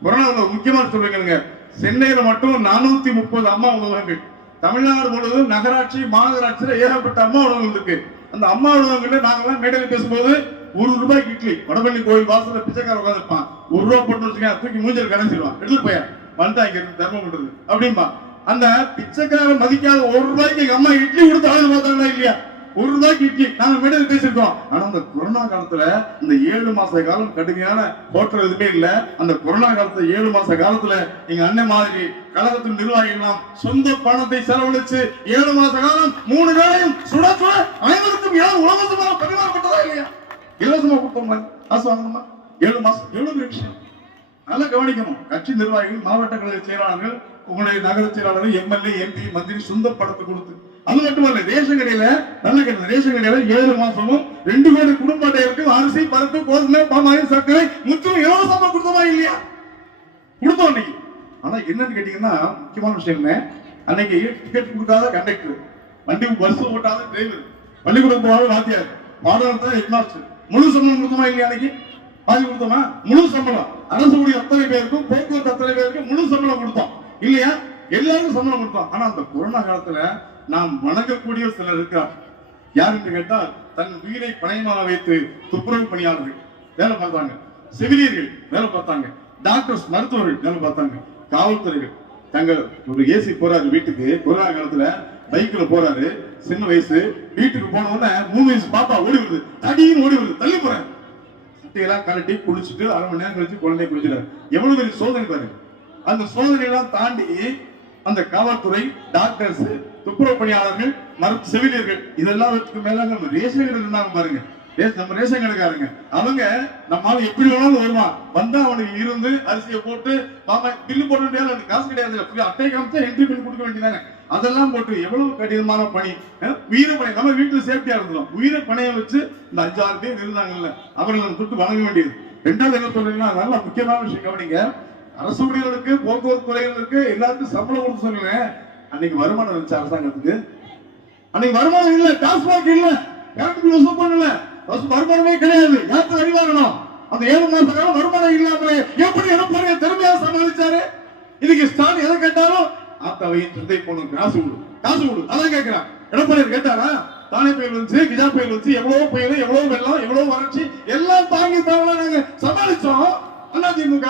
கொரோனா முக்கியமா சொல்லுங்க, சென்னையில மட்டும் 430 அம்மா உணவகங்கள், தமிழ்நாடு முழுவதும் நகராட்சி மாநகராட்சியில ஏகப்பட்ட அம்மா உணவகங்கள் இருக்கு. அந்த அம்மா உணவகங்கள்ல நாங்கெல்லாம் மேடையில் பேசும்போது 1 ரூபாய்க்கு இட்லி, வடபள்ளி கோயில் வாசல்ல பிச்சைக்கார உட்காந்துருப்பான், 1 ரூபாய் போட்டு வச்சுக்க தூக்கி மூஞ்சல் கலைஞ்சிருவான், எடுத்து போயா வந்தா இங்க இருந்து தர்மம் பண்றது அப்படின்பா. அந்த பிச்சைக்காரன் மதிக்காத 1 ரூபாய்க்கு எங்க அம்மா இட்லி கொடுத்து அழகு பார்த்தாங்களா இல்லையா? 1 ரூபாய்க்கு இட்லி நாங்க மேடையில் பேசிருக்கோம். ஆனா அந்த கொரோனா காலத்துல இந்த 7 மாச காலம் கடுமையான ஹோட்டல் எதுவுமே இல்ல. அந்த கொரோனா காலத்துல 7 மாச காலத்துல எங்க அண்ணன் மாதிரி கழகத்தின் நிர்வாகிகள் சொந்த பணத்தை செலவழிச்சு 7 மாச காலம் 3 வேளையும் சுட சுட அனைவருக்கும் உலகமாக பரிமாறப்பட்டதா இல்லையா? இலவசமா கொடுத்தோம்ல, காசு வாங்கணுமா? 7 மாசம் எவ்வளவு விஷயம் நல்லா கவனிக்கணும். கட்சி நிர்வாகிகள், மாவட்ட கழக செயலாளர்கள், உங்களுடைய நகர செயலாளர்கள், எம்எல்ஏ, எம்பி, மந்திரி சொந்த பணத்தை கொடுத்து, அது மட்டுமல்ல ரேஷன் கடையில நல்ல கிடையாது, ரேஷன் கடையில 7 மாசமும் 2 கோடி குடும்ப அட்டைகளுக்கு அரிசி, பருப்பு, கோதுமை, பாமாயில், சர்க்கரை முற்றிலும் இலவசமா கொடுத்தோமா இல்லையா? கொடுத்தோம் அன்னைக்கு. ஆனா என்னன்னு கேட்டீங்கன்னா முக்கியமான விஷயம் என்ன, அன்னைக்கு டிக்கெட் கொடுக்காத கண்டக்டர், வண்டி பஸ் ஓட்டாத டிரைவர், பள்ளிக்கூடம் போகாத வாத்தியார், பாடம் ஹெட் மாஸ்டர், முழு சம்பளம் கொடுத்தோமா இல்லையா? அன்னைக்கு பாதி கொடுத்தோமா? முழு சம்பளம் அரசு ஊழிய அத்தனை பேருக்கும், போக்குவரத்து அத்தனை பேருக்கும் முழு சம்பளம் கொடுத்தோம் இல்லையா? எல்லாருக்கும் சம்பளம் கொடுத்தோம். ஆனா அந்த கொரோனா காலத்துல நாம் வணங்கக்கூடிய சிலர் இருக்கிறார். யாருன்னு கேட்டா, தன் உயிரை பணயமாக வைத்து துப்புரவு பணியாளர்கள் வேலை பார்த்தாங்க, செவிலியர்கள் வேலை பார்த்தாங்க, டாக்டர்ஸ் மருத்துவர்கள் வேலை பார்த்தாங்க, காவல்துறைகள். தங்கள் ஒரு ஏசி போறாரு வீட்டுக்கு, கொரோனா காலத்துல பைக்ல போறாரு, சின்ன வயசு, வீட்டுக்கு போன உடனே 3 வயசு பாப்பா ஓடி வருது, தடின்னு ஓடி வருது, தள்ளி போறாரு, சட்டையெல்லாம் கலட்டி குளிச்சுட்டு 1/2 மணி நேரம் கழிச்சு குழந்தை குளிச்சுறாரு. எவ்வளவு பெரிய சோதனை பாரு. அந்த சோதனை எல்லாம் தாண்டி அந்த காவல்துறை, டாக்டர்ஸ், துப்புரவு பணியாளர்கள், செவிலியர்கள், இதெல்லாம் மேல ரேஷன் கடை இருந்தாங்க பாருங்க. நம்ம ரேஷன் கடைக்காரங்க அவங்க நம்மளால எப்படி வேணாலும் வருவான், வந்தா அவனுக்கு இருந்து அரிசியை போட்டு பில்லு போட முடியாது, காசு கிடையாது, அட்டை காமிச்சா என்ட்ரி பண்ணி கொடுக்க வேண்டியதானே. அதெல்லாம் போட்டு எவ்வளவு கடினமான பணி, உயிரை பணி. நம்ம வீட்டுல சேஃப்டியா இருந்தோம், உயிரை பணைய வச்சு இந்த 5-6 பேர் இருந்தாங்கல்ல, அவர்கள் நம்ம தொட்டு வணங்க வேண்டியது. ரெண்டாவது என்ன சொல்றீங்கன்னா, நல்ல முக்கியமான விஷயம் கவனிங்க. அரசு ஊழியர்களுக்கு, போக்குவரத்து துறைகளுக்கு எல்லாருக்கும் சம்பளம் கொடுத்து சொல்லுங்க. அன்னைக்கு வருமானம் இருந்துச்சு அரசாங்கத்துக்கு? அன்னைக்கு வருமானம் இல்ல, டாஸ்மாக் இல்ல, கரண்ட் பில் வசூல் பண்ணல, வருமானமே கிடையாது. யாருக்கு அறிவாகணும்? அந்த 7 மாச காலம் வருமானம் இல்லாமலே எப்படி எடப்பாடியை திறமையா சமாளிச்சாரு? இன்னைக்கு ஸ்டாலின் எதை கேட்டாலும் ஆத்தாவையும் சிந்தை போனும் காசு கொடு, காசு கொடு, அதான் கேட்கிறான். எடப்பாடி கேட்டாரா? தானே புயல் வந்துச்சு, கிஜா புயல் வந்துச்சு, எவ்வளவு புயல், எவ்வளவு வெள்ளம், எவ்வளவு வறட்சி, எல்லாம் தாங்கி தாங்கலாம் நாங்க சமாளிச்சோம். அதிமுக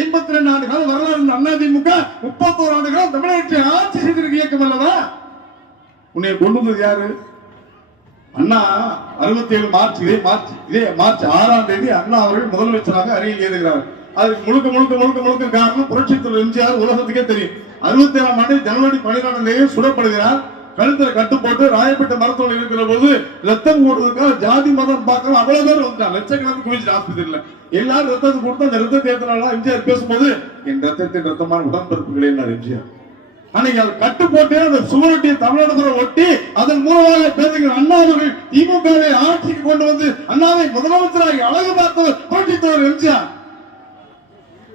52 ஆண்டு காலம் வரலாறு இருந்த அதிமுக 31 ஆண்டு காலம் தமிழ்நாட்டை ஆட்சி செய்திருக்க இயக்கம் அல்லவா? உன்னை கொண்டு வந்தது யாரு? அண்ணா 67 மார்ச் 6ஆம் தேதி அண்ணா அவர்கள் முதலமைச்சராக அறிக்கை எழுதுகிறார். அதுக்கு முழுக்க முழுக்க முழுக்க முழுக்க காரணம் புரட்சித் தலைவர் எம்ஜிஆர். உலகத்துக்கே தெரியும். 67ஆம் ஆண்டு ஜனவரி 14 சுடப்படுகிறார். கழுத்துல கட்டு போட்டு ராயப்பேட்டை மருத்துவமனை இருக்கிற போது ரத்தம் கூடுறதுக்காக ஜாதி மதம் பார்க்க அவ்வளவு பேர் வந்தாங்க. லட்சக்கணக்கு குவிச்சு ஆஸ்பத்திரியில எல்லாரும் ரத்தத்தை கொடுத்து அந்த ரத்தத்தை ஏற்றினால எம்ஜிஆர் பேசும்போது என் ரத்தத்தின் ரத்தமான உடன்பிறப்புகளே எம்ஜிஆர். அன்னைக்கு அதை கட்டு போட்டு அந்த சுவரொட்டியை தமிழகத்துல ஒட்டி அதன் மூலமாக பேசுகிற அண்ணா அவர்கள் திமுகவை ஆட்சிக்கு கொண்டு வந்து அண்ணாவை முதலமைச்சராக அழகு பார்த்தவர் புரட்சித் தலைவர் எம்ஜிஆர்.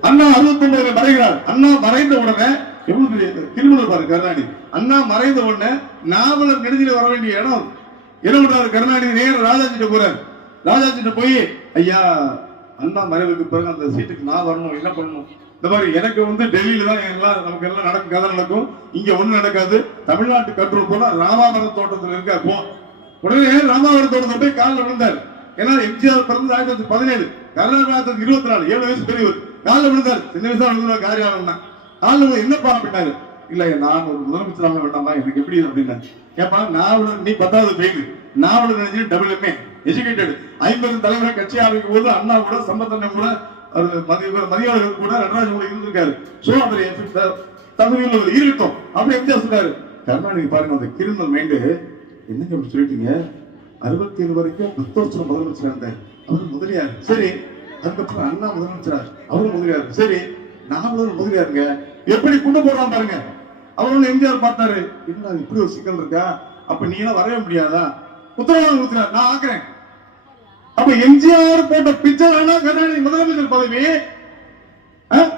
அண்ணா 69 மறைகிறார். அண்ணா மறைந்த உடனே திருமணம் பாரு கருணாநிதி. அண்ணா மறைந்த உடனே நாவலர் நெடுஞ்சில வர வேண்டிய இடம் என்ன பண்றாரு கருணாநிதி? நேர ராஜாஜிட்ட போறாரு. ராஜாஜிட்ட போய், ஐயா அண்ணா மறைவுக்கு பிறகு அந்த சீட்டுக்கு நான் வரணும், என்ன பண்ணணும்? இந்த மாதிரி எனக்கு டெல்லியில தான் எல்லாம் நமக்கு எல்லாம் நடக்கும், கதை நடக்கும், இங்க ஒண்ணு நடக்காது. தமிழ்நாட்டு கண்ட்ரோல் போனா ராமாவரம் தோட்டத்தில் இருக்க போ. உடனே ராமாவரம் தோட்டத்தை போய் காலில் விழுந்தார். ஏன்னா எம்ஜிஆர் பிறந்து 1917, கருணாநிதி 24, 7 வயசு பெரியவர். காலில் விழுந்தார். சின்ன வயசா விழுந்த காரியம் காலில் என்னப்பா அப்படின்னாரு. இல்ல நான் ஒரு முதலமைச்சராக வேண்டாமா, எனக்கு எப்படி அப்படின்னா ஏப்பா நான் நீ 10வது ஃபெயில், நான் டபுள் எஜுகேட்டட் 50 தலைவரை கட்சி ஆரம்பிக்கும் போது அண்ணா கூட சம்பத்தண்ணன் கூட மதியாளர்கள் கூட நடராஜன் கூட இருந்திருக்காரு. சோ அவர் தகுதியில் இருக்கட்டும் அப்படி எம்ஜிஆர் சொல்றாரு. கருணாநிதி பாருங்க அந்த கிரிமினல் மைண்டு என்னங்க அப்படி சொல்லிட்டீங்க. 67 வரைக்கும் புத்தோற்சவம் முதலமைச்சர் இருந்தேன், அவரு முதலியார். சரி, அதுக்கப்புறம் அண்ணா முதலமைச்சர், அவரு முதலியார். சரி, நாமளும் முதலியாருங்க. எப்படி கொண்டு போறான் பாருங்க. அவரோட எம்ஜிஆர் பார்த்தாரு, என்ன இப்படி ஒரு சிக்கல் இருக்கா, அப்ப நீ எல்லாம் வரவே முடியாதா? உத்தரவாதம் கொடுத்தார், நான் ஆக்குறேன். அப்ப எம்ஜிஆர் போட்ட பிக்சர் கருணாநிதி முதலமைச்சர் பதவி.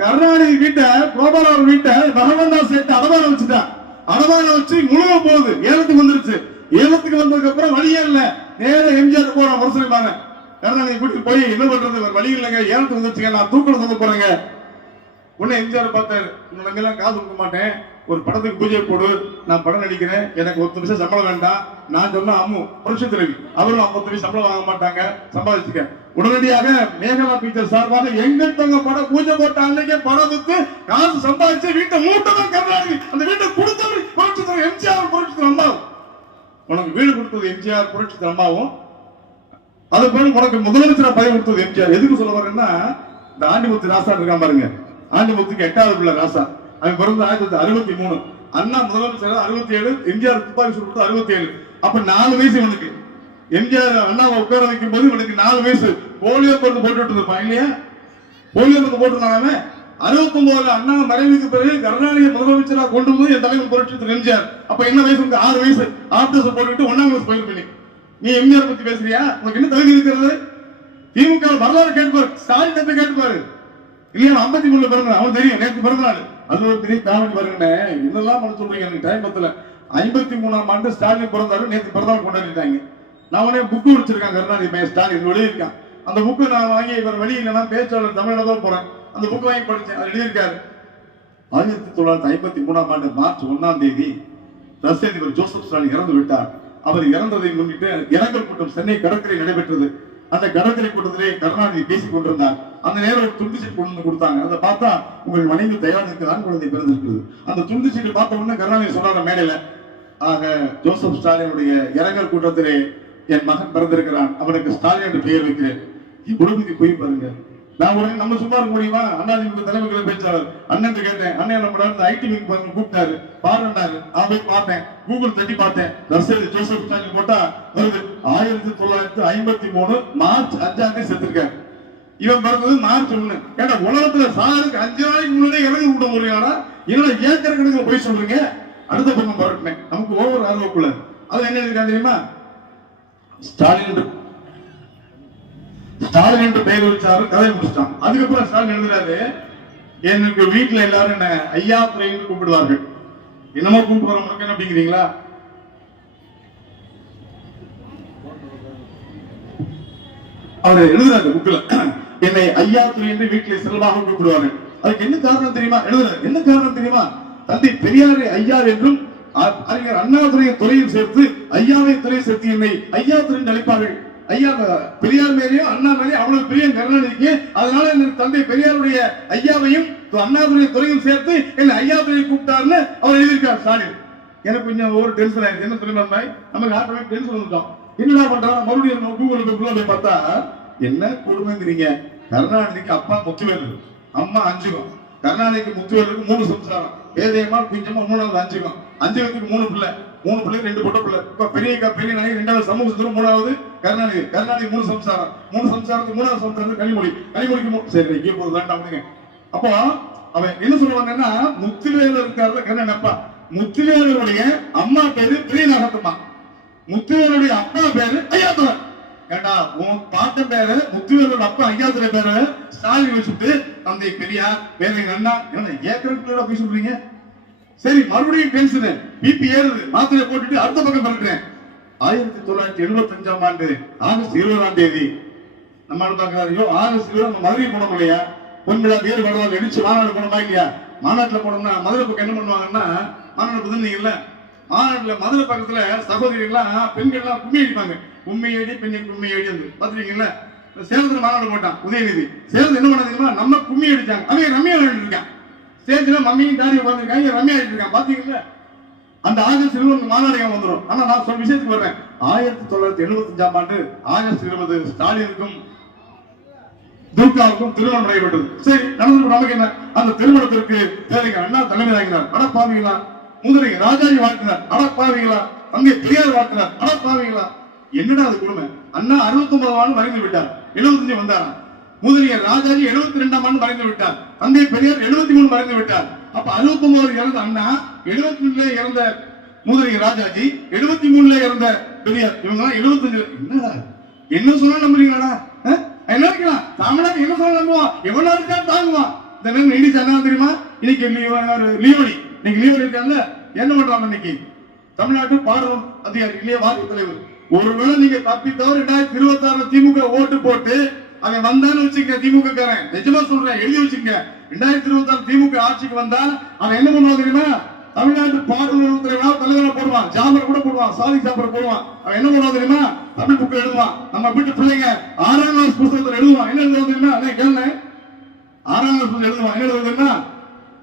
கருணாநிதி வீட்டை, கோபாலவர் வீட்டை பகவந்தா சேர்த்து அடமான வச்சுட்டான். அடமான வச்சு முழுக போகுது, ஏலத்துக்கு வந்துருச்சு. ஏலத்துக்கு வந்ததுக்கு அப்புறம் வழியே இல்ல, நேர எம்ஜிஆர் போறான் முரசொலி பாரு. கருணாநிதி வீட்டுக்கு போய் என்ன பண்றது, வழி இல்லைங்க, ஏலத்துக்கு வந்துருச்சுங்க, நான் தூக்கில சொல்ல போறேங்க. உடனே எம்ஜிஆர் பார்த்தாரு, உனக்கெல்லாம் காசு கொடுக்க மாட்டேன், ஒரு படத்துக்கு பூஜை போடு, நான் படம் நடிக்கிறேன், எனக்கு 10 நிமிஷம் சம்பளம் வேண்டாம். நான் சொன்ன அம்மு புரட்சி தலைவி, அவரும் 50 நிமிஷம் சம்பளம் வாங்க மாட்டாங்க, சம்பாதிச்சுக்க. உடனடியாக மேகலா பிக்சர் சார்பாக எங்கிட்ட படம் பூஜை போட்ட அன்னைக்கே படம் வித்து காசு சம்பாதிச்சு வீட்டை மூட்டதான் கருணாநிதி. அந்த வீட்டை கொடுத்தவர் புரட்சி தலைவர் எம்ஜிஆர், புரட்சி தலைவர் அம்மாவும். உனக்கு வீடு கொடுத்தது எம்ஜிஆர், புரட்சி தலைவர் அம்மாவும். அது போல உனக்கு முதலமைச்சரா பதவி கொடுத்தது எம்ஜிஆர். எதுக்கு சொல்ல வரேன்னா, இந்த ஆண்டிமுத்து ராசா இருக்கான் பாருங்க, ஆண்டிமுத்துக்கு 8வது பிள்ளை ராசா. அவன் பிறந்த 1963. அண்ணா முதலமைச்சர் 67, எம்ஜிஆர் துப்பாக்கி சூடு கொடுத்து 67. அப்ப 4 வயசு இவனுக்கு. எம்ஜிஆர் அண்ணாவை உட்கார வைக்கும் போது இவனுக்கு 4 வயசு. போலியோ மருந்து போட்டு இருப்பான் இல்லையா, போலியோ மருந்து போட்டுருந்தாங்க. 69 அண்ணா மறைவுக்கு பிறகு கருணாநிதி முதலமைச்சராக கொண்டு வந்து என் தலைவர் புரட்சி தலைவர் எம்ஜிஆர். அப்ப என்ன வயசு? 6 வயசு. ஆப்டர்ஸ் போட்டுட்டு 1ஆம் கிளாஸ் போயிருப்பீங்க. நீ எம்ஜிஆர் பத்தி பேசுறியா? உனக்கு என்ன தகுதி இருக்கிறது? திமுக வரலாறு கேட்பாரு, ஸ்டாலின் கேட்பாரு இல்லையா? 53 பிறந்த அவன் தெரியும், நேற்று பிறந்த நாள். அது ஒரு பெரிய காமெடி பாருங்க. என்னெல்லாம் பண்ண சொல்றீங்க, எனக்கு டைம் பத்தல. 53ஆம் ஆண்டு ஸ்டாலின் பிறந்தாரு, நேற்று பிறந்தநாள் கொண்டாடிட்டாங்க. நான் உடனே புக்கு முடிச்சிருக்கேன், கருணாநிதி பையன் ஸ்டாலின் வெளியிருக்கான். அந்த புக்கு நான் வாங்கி இவர் வெளியில பேச்சாளர் தமிழ்ல தான் போறேன், அந்த புக்கு வாங்கி படிச்சேன். அது எழுதியிருக்காரு. 1953ஆம் ஆண்டு மார்ச் 1ஆம் தேதி ரஷ்ய அதிபர் ஜோசப் ஸ்டாலின் இறந்து விட்டார். அவர் இறந்ததை முன்னிட்டு இரங்கல் கூட்டம் சென்னை கடற்கரை நடைபெற்றது. அந்த கடற்கரை கூட்டத்திலே கருணாநிதி பேசிக் கொண்டிருந்தார். அந்த நேரம் துண்டு சீட்டு கொண்டு வந்து கொடுத்தாங்க. அதை பார்த்தா உங்கள் மனைவி தயாரிக்கு ஆண் குழந்தை பிறந்திருக்கிறது. அந்த துண்டு சீட்டு பார்த்த உடனே கருணாநிதி சொன்னாங்க மேடையில, ஆக ஜோசப் ஸ்டாலினுடைய இரங்கல் கூட்டத்திலே என் மகன் பிறந்திருக்கிறான், அவனுக்கு ஸ்டாலின் என்று பெயர் வைக்கிறேன். இவ்வளவுக்கு போய் பாருங்க, நான் உடனே நம்ம சும்மா இருக்க முடியுமா? அதிமுக தலைமை பேச்சாளர் அண்ணன் கேட்டேன், அண்ணன் நம்ம ஐடி விங் கூப்பிட்டாரு பாருன்னாரு. நான் போய் பார்த்தேன், கூகுள் தட்டி பார்த்தேன், ரசேல் ஜோசப் ஸ்டாலின் போட்டா வருது 1953 மார்ச் 5 செத்துருக்காரு. இவன் பிறந்தது மார்ச் 1. கேட்டா உலகத்துல சாருக்கு 5 நாளைக்கு முன்னாடியே இறங்கி விட முடியாதா? என்னோட ஏக்கர் கணக்கில் போய் சொல்றீங்க. அடுத்த பக்கம் பரட்டினேன், நமக்கு ஓவர் ஆர்வக்குள்ள அது என்ன எழுதிருக்காங்க தெரியுமா? ஸ்டாலின் என்று பெயர் வச்சாரு, கதை முடிச்சிட்டான். அதுக்கப்புறம் ஸ்டாலின் எழுதுறாரு, எனக்கு வீட்டுல எல்லாரும் என்ன ஐயா துறைன்னு கூப்பிடுவார்கள். என்னமோ கூப்பிடுற முழுக்க அப்படிங்கிறீங்களா? அவர் எழுதுறாரு புக்ல, என்னை ஐயா துறை என்று வீட்டில் செல்வமாக கூப்பிடுவார்கள். அதுக்கு என்ன காரணம் தெரியுமா? எழுதுறாரு, என்ன காரணம் தெரியுமா? தந்தை பெரியாரை ஐயா என்றும் அறிஞர் அண்ணாதுரையை துறையில் சேர்த்து ஐயாவை துறை சேர்த்து என்னை ஐயா துறை அழைப்பார்கள். ஐயா பெரியார் மேலேயும் அண்ணா மேலேயும் அவ்வளவு பெரிய கருணாநிதிக்கு, அதனால என் தந்தை பெரியாருடைய ஐயாவையும் அண்ணாதுரை துறையும் சேர்த்து என்னை ஐயா துறையை கூப்பிட்டாருன்னு அவர் எழுதியிருக்கார் ஸ்டாலின். எனக்கு கொஞ்சம் ஒரு டென்ஷன் ஆயிடுச்சு. என்ன தெரியுமா, நமக்கு ஆட்டோமேட்டிக் டென்ஷன் வந்துட்டோம். என்னடா பண்றோம், மறுபடியும் கூகுள் போய் பார்த்தா என்ன கொடுமைங்கிறீங்க? கருணாநிதிக்கு அப்பா முத்துவேலு, அம்மா அஞ்சுகம். கருணாநிதிக்கு முத்துவேலுக்கு 3 சம்சாரம், ஏதேமா குஞ்சமா 3வது அஞ்சுகம். அஞ்சுகத்துக்கு 3 பிள்ளை, 3 பிள்ளை 2 பொட்ட பிள்ளை. இப்ப பெரிய நாயகி 2வது சமூக சுந்தரம், 3வது கருணாநிதி. கருணாநிதி 3 சம்சாரம், 3 சம்சாரத்துக்கு 3வது சம்சாரம் கனிமொழிக்கு சரி இங்கே போது வேண்டாம். அப்போ அவன் என்ன சொல்லுவாங்கன்னா, முத்துவேலு இருக்காரு கருணாநிதி அப்பா, முத்துவேலுடைய அம்மா பேரு பிரியநாகத்தம்மா, முத்துவேலுடைய அப்பா பேரு ஐயாத்துறை. ஏண்டா உன் பாட்டன் பேரு முத்துவேலோட அப்பா ஐயாத்துறை பேரு ஸ்டாலின் வச்சுட்டு தந்தை பெரியார் வேற எங்க அண்ணா என்ன ஏக்கர் போய் சொல்றீங்க? சரி, மறுபடியும் டென்ஷன், பிபி ஏறுது, மாத்திரை போட்டுட்டு அடுத்த பக்கம் பறக்கிறேன். 1975 ஆண்டு ஆகஸ்ட் 20ஆம் தேதி நம்ம பாக்குறாரு, ஆகஸ்ட் 20 நம்ம மதுரை போனோம் இல்லையா? பொன்விழா பேர் வருவாங்க, இடிச்சு மாநாடு போனோமா இல்லையா? மாநாட்டுல போனோம்னா மதுரை பக்கம் என்ன பண்ணுவாங்கன்னா, மாநாடு புதுந்தீங்கல்ல, மாநாட்டுல மதுரை பக்கத்துல சகோதரிகள்லாம் பெண்கள்லாம் கும்மி அடிப்பாங்க. கும்மி அடி பெண்ணின் கும்மி அடி வந்து பாத்துருக்கீங்களா? சேலத்துல மாநாடு போட்டான் உதயநிதி. சேலத்துல என்ன பண்ணாதீங்களா, நம்ம கும்மி அடிச்சாங்க, அவங்க ரம்யா இருக்கான். ஸ்டேஜ்ல மம்மியும் தாடி உட்காந்துருக்காங்க, ரம்யா இருக்கான். பாத்தீங்களா? அந்த ஆகஸ்ட் 20 மாநாடு வந்துடும். ஆனா நான் சொல்ல விஷயத்துக்கு வர்றேன். 1975 ஆண்டு ஆகஸ்ட் 20 ஸ்டாலினுக்கும் துர்காவுக்கும் திருமணம் நடைபெற்றது. சரி, நடந்து நமக்கு என்ன? அந்த திருமணத்திற்கு அண்ணா தலைமை தாங்கினார், அடப்பாவீங்களா? முதலை ராஜாஜி வாழ்த்தினார், அடப்பாவீங்களா? தந்தை பெரியார் வாழ்த்தினார், அடப்பாவீங்களா? என்னடா அது கொடுமை? அண்ணா 69 ஆண்டு மறைந்து விட்டார், 75 வந்தாரா? முதலிய ராஜாஜி 72ஆம் ஆண்டு மறைந்து விட்டார், தந்தை பெரியார் 73 மறைந்து விட்டார். அப்ப 69 இறந்த அண்ணா, 72 இறந்த முதலிய ராஜாஜி, 73 இறந்த பெரியார், இவங்க 75. என்னடா என்ன சொன்னா நம்புறீங்களா? என்ன இருக்கலாம் தமிழ்நாடு என்ன சொல்ல நம்புவான்? எவ்வளவு இருக்கா தாங்குவான். இந்த நேரம் நீடிச்சு என்ன தெரியுமா? இன்னைக்கு லீவனி இன்னைக்கு லீவ் இருக்காங்க. என்ன பண்றாங்க இன்னைக்கு? தமிழ்நாட்டு பாராளுமன்ற அதிகாரி இல்லையா, வாக்கு தலைவர். ஒருவேளை நீங்க தப்பி தவிர 2026 திமுக ஓட்டு போட்டு அவன் வந்தான்னு வச்சுக்க, திமுக காரன் நிஜமா சொல்றேன், எழுதி வச்சுக்க, 2026 திமுக ஆட்சிக்கு வந்தா அவன் என்ன பண்ணுவான் தெரியுமா? தமிழ்நாட்டு பாராளுமன்ற தலைவரை போடுவான், ஜாமர் கூட போடுவான், சாதி ஜாமர் போடுவான். அவன் என்ன பண்ணுவான் தெரியுமா? தமிழ் புக்கு எழுதுவான். நம்ம வீட்டு பிள்ளைங்க 6ஆம் கிளாஸ் புத்தகத்தில் எழுதுவான். என்ன எழுதுவது தெரியுமா? அதான் கேள்வி. 6ஆம் கிளாஸ் எழுதுவான். என்ன எழுதுவது தெரியுமா?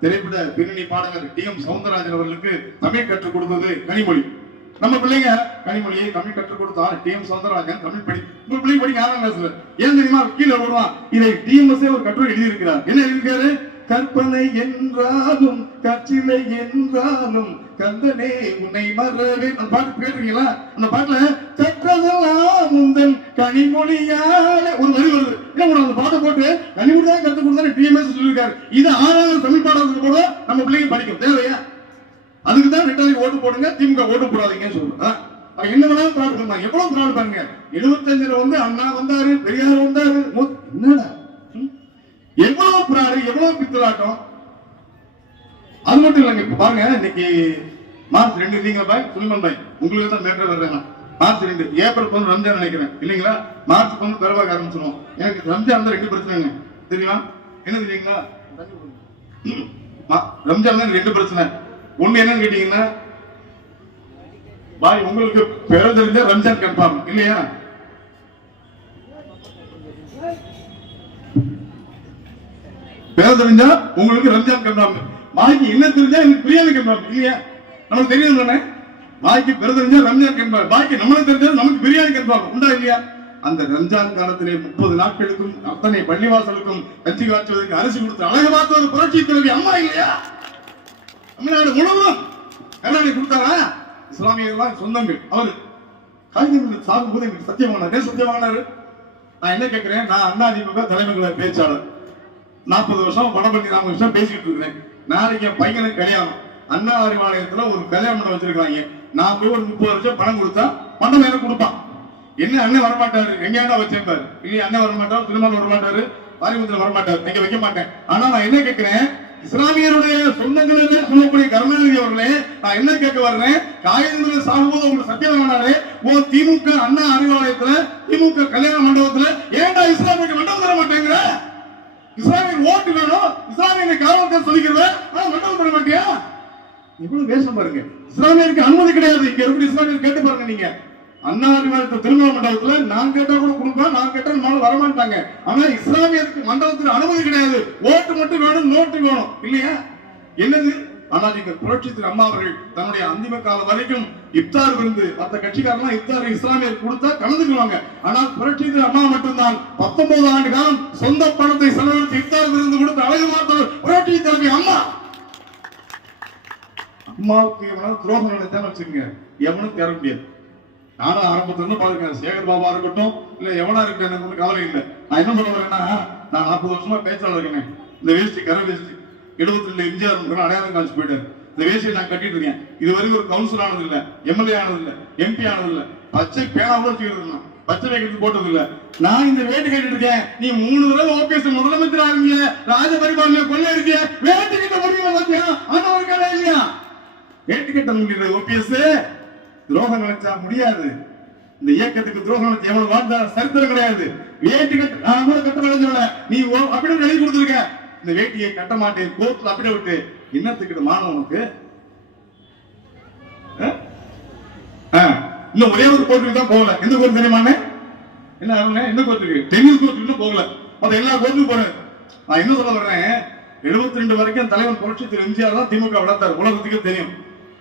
திரைப்பட பின்னணி பாடகர் டி.எம். சௌந்தரராஜன் அவர்களுக்கு தமிழ் கற்றுக் கொடுத்தது கனிமொழி. நம்ம பிள்ளைங்க கனிமொழியை தமிழ் கற்றுக் கொடுத்தா டி.எம். சௌந்தரராஜன் தமிழ் படி. உங்க பிள்ளைங்க படிக்க 6ஆம் கிளாஸ்ல. ஏன் தெரியுமா? கீழே வருவான். இதை டிஎம்எஸ் ஒரு கட்டுரை எழுதியிருக்கிறார். என்ன எழுதியிருக்காரு? கற்பனை என்றாலும் கச்சிலை என்றாலும் கந்தனே உன்னை மறவே. அந்த பாட்டு கேட்டீங்களா? அந்த பாட்டுல கற்றதெல்லாம் முந்தன் கனிமொழியால ஒரு வரி வருது. அந்த பாட்டை போட்டு கனிமொழி தான் கற்றுக் கொடுத்தாரு டிஎம்எஸ் சொல்லியிருக்காரு. இது 6ஆம் தமிழ் பாடத்துக்கு போட நம்ம பிள்ளைங்க படிக்கும் தேவையா? அதுக்குதான் 2ஆவது ஓட்டு போடுங்க, திமுக ஓட்டு போடாதீங்கன்னு சொல்றேன். என்ன வேணாலும் பிராடு பண்ணாங்க. எவ்வளவு பிராடு பாருங்க. 75 வந்து அண்ணா வந்தாரு, பெரியார் வந்தாரு. என்னடா எவ்வளவு பிராடு, எவ்வளவு பித்தலாட்டம். அது மட்டும் இல்லைங்க. இப்ப பாருங்க, இன்னைக்கு மார்ச் 2 இல்லைங்க பாய் சுல்மன் பாய், உங்களுக்கு தான் மேட்டர் வர்றேன். மார்ச் 2 ஏப்ரல் 1 ரம்ஜான் நினைக்கிறேன் இல்லைங்களா? மார்ச் 1 பிறவாக ஆரம்பிச்சிருவோம். எனக்கு ரம்ஜான் தான் 2 பிரச்சனைங்க தெரியுமா? என்ன தெரியுங்களா? ரம்ஜான் தான் 2 பிரச்சனை. ஒண்ணு என்னன்னு கேட்டீங்கன்னா, பாய் உங்களுக்கு பெற தெரிஞ்ச ரம்ஜான் கன்ஃபார்ம் இல்லையா? பெற தெரிஞ்சா உங்களுக்கு ரம்ஜான் கன்ஃபார்ம். பாய்க்கு என்ன தெரிஞ்சா எனக்கு பிரியாணி கன்ஃபார்ம் இல்லையா? நமக்கு தெரியும் தானே? பாய்க்கு பெற தெரிஞ்சா ரம்ஜான் கன்ஃபார்ம், பாய்க்கு நம்மளுக்கு தெரிஞ்சா நமக்கு பிரியாணி கன்ஃபார்ம் உண்டா இல்லையா? அந்த ரம்ஜான் காலத்திலே 30 நாட்களுக்கும் அத்தனை பள்ளிவாசலுக்கும் கட்சி காட்டுவதற்கு அரிசி கொடுத்து அழகு பார்த்த ஒரு புரட்சி தலைவி அம்மா இல்லையா? தமிழ்நாடு முழுவதும் கருணாநிதி கொடுத்தாரா? இஸ்லாமியர்கள் சொந்தங்கள். அவரு காய்கறி சாகும்போது எனக்கு சத்தியமானாரு. நான் என்ன கேட்கிறேன், நான் அதிமுக தலைமை பேச்சாளர் 40 வருஷம் வடபள்ளி ராமகிருஷ்ணன் பேசிட்டு இருக்கிறேன். நாளைக்கு என் பையனுக்கு கல்யாணம், அண்ணா அறிவாலயத்துல ஒரு கல்யாணம் பண்ண வச்சிருக்காங்க. நான் போய் ஒரு 30 லட்சம் பணம் கொடுத்தா மண்டபம் எனக்கு கொடுப்பான். என்ன அண்ணன் வரமாட்டாரு, எங்க அண்ணா வச்சிருப்பாரு இல்லையா? அண்ணன் வரமாட்டாரு, திருமணம் வரமாட்டாரு, வாரிமுத்திரம் வரமாட்டாரு, நீங்க வைக்க மாட்டேன். ஆனா நான் என்ன கேட்கிறேன், இஸ்லாமியருடைய சொந்தங்களே சொல்லக்கூடிய கருணாநிதி அவர்களே, நான் என்ன கேட்க வர்றேன், காயங்கள் சாகும்போது உங்களுக்கு சத்தியமானாரே, திமுக அண்ணா அறிவாலயத்துல திமுக கல்யாண மண்டபத்துல ஏன்டா இஸ்லாமிய மண்டபம் தர மாட்டேங்கிற? இஸ்லாமியர் ஓட்டு வேணும், இஸ்லாமிய காவல்கார சொல்லிக்கிறத மண்டபம் தர மாட்டியா? இவ்வளவு வேஷம் பாருங்க. இஸ்லாமியருக்கு அனுமதி கிடையாது. இங்க எப்படி இஸ்லாமியர் கேட்டு பாருங்க. நீங்க அண்ணா அறிவாலயத்து திருமண மண்டபத்துல நான் கேட்டா கூட கொடுப்பேன், நான் கேட்டா நானும் வரமாட்டாங்க. ஆனா இஸ்லாமியருக்கு மண்டபத்துக்கு அனுமதி கிடையாது. ஓட்டு மட்டும் வேணும், நோட்டு வேணும் இல்லையா? என்னது? ஆனால் இங்க புரட்சி அம்மா அவர்கள் தன்னுடைய அந்திம காலம் வரைக்கும் இப்தார் விருந்து மற்ற கட்சிக்காரலாம் இப்தார் இஸ்லாமியர் கொடுத்தா கலந்துக்குவாங்க. ஆனால் புரட்சி அம்மா மட்டும்தான் 19 ஆண்டு காலம் சொந்த பணத்தை செலவழித்து இப்தார் விருந்து கொடுத்து அழகு பார்த்தவர் புரட்சி தலைவி அம்மா. அம்மாவுக்கு எவனாவது துரோகம் நினைத்தான்னு வச்சுக்கோங்க, எவனும் தர முடியாது. நானும் ஆரம்பத்துல பாருங்க, சேகர் பாபா இருக்கட்டும் இல்ல எவனா இருக்கட்டும், எனக்கு ஒன்றும் கவலை இல்லை. நான் என்ன சொல்ல வரேன்னா, நான் 40 வருஷமா பேச்சாளர் இருக்கேன். இந்த வேஷ்டி கரை வேஷ்டி 72 எம்ஜிஆர் அடையாளம் காமிச்சு போயிட்டாரு. இந்த வேஷ்டியை நான் கட்டிட்டு இருக்கேன். இது வரைக்கும் ஒரு கவுன்சிலர் ஆனது இல்ல, எம்எல்ஏ ஆனது இல்ல, எம்பி ஆனது இல்ல, பச்சை பேனாவோட வச்சுக்கிறது, பச்சை வைக்கிறது போட்டது இல்ல. நான் இந்த வேட்டி கட்டிட்டு இருக்கேன். நீ 3 தடவை ஓபிஎஸ் முதலமைச்சர் ஆகுங்க, ராஜபரிபாலனை கொள்ள இருக்கிய, வேட்டி கிட்ட முடியும் வச்சியா? ஆனவருக்கான இல்லையா? வேட்டி கட்ட முடியல ஓபிஎஸ். துரோகம் நினைச்சா முடியாது. இந்த இயக்கத்துக்கு துரோகம் நினைச்சா எவ்வளவு வாழ்ந்த சரித்திரம் கிடையாது. வேட்டி கட்ட நான் கூட கட்ட நினைச்சல, நீ அப்படியே எழுதி கொடுத்துருக்க. இந்த வேட்டியை கட்ட மாட்டேன் கோர்ட்ல அப்படியே விட்டு என்னத்துக்கிட்ட மாணவனுக்கு இன்னும் ஒரே ஒரு கோர்ட்டுக்கு தான் போகல. எந்த கோர்ட்டு தெரியுமாண்ணே? என்ன எந்த கோர்ட்டுக்கு? டென்னிஸ் கோர்ட்டு இன்னும் போகல. மத்த எல்லா கோர்ட்டுக்கும் போறேன். நான் என்ன சொல்ல வர்றேன், 72 வரைக்கும் தலைவன் புரட்சி திரு எம்ஜிஆர் தான் திமுக வளர்த்தார். உலகத்துக்கு தெரியும்.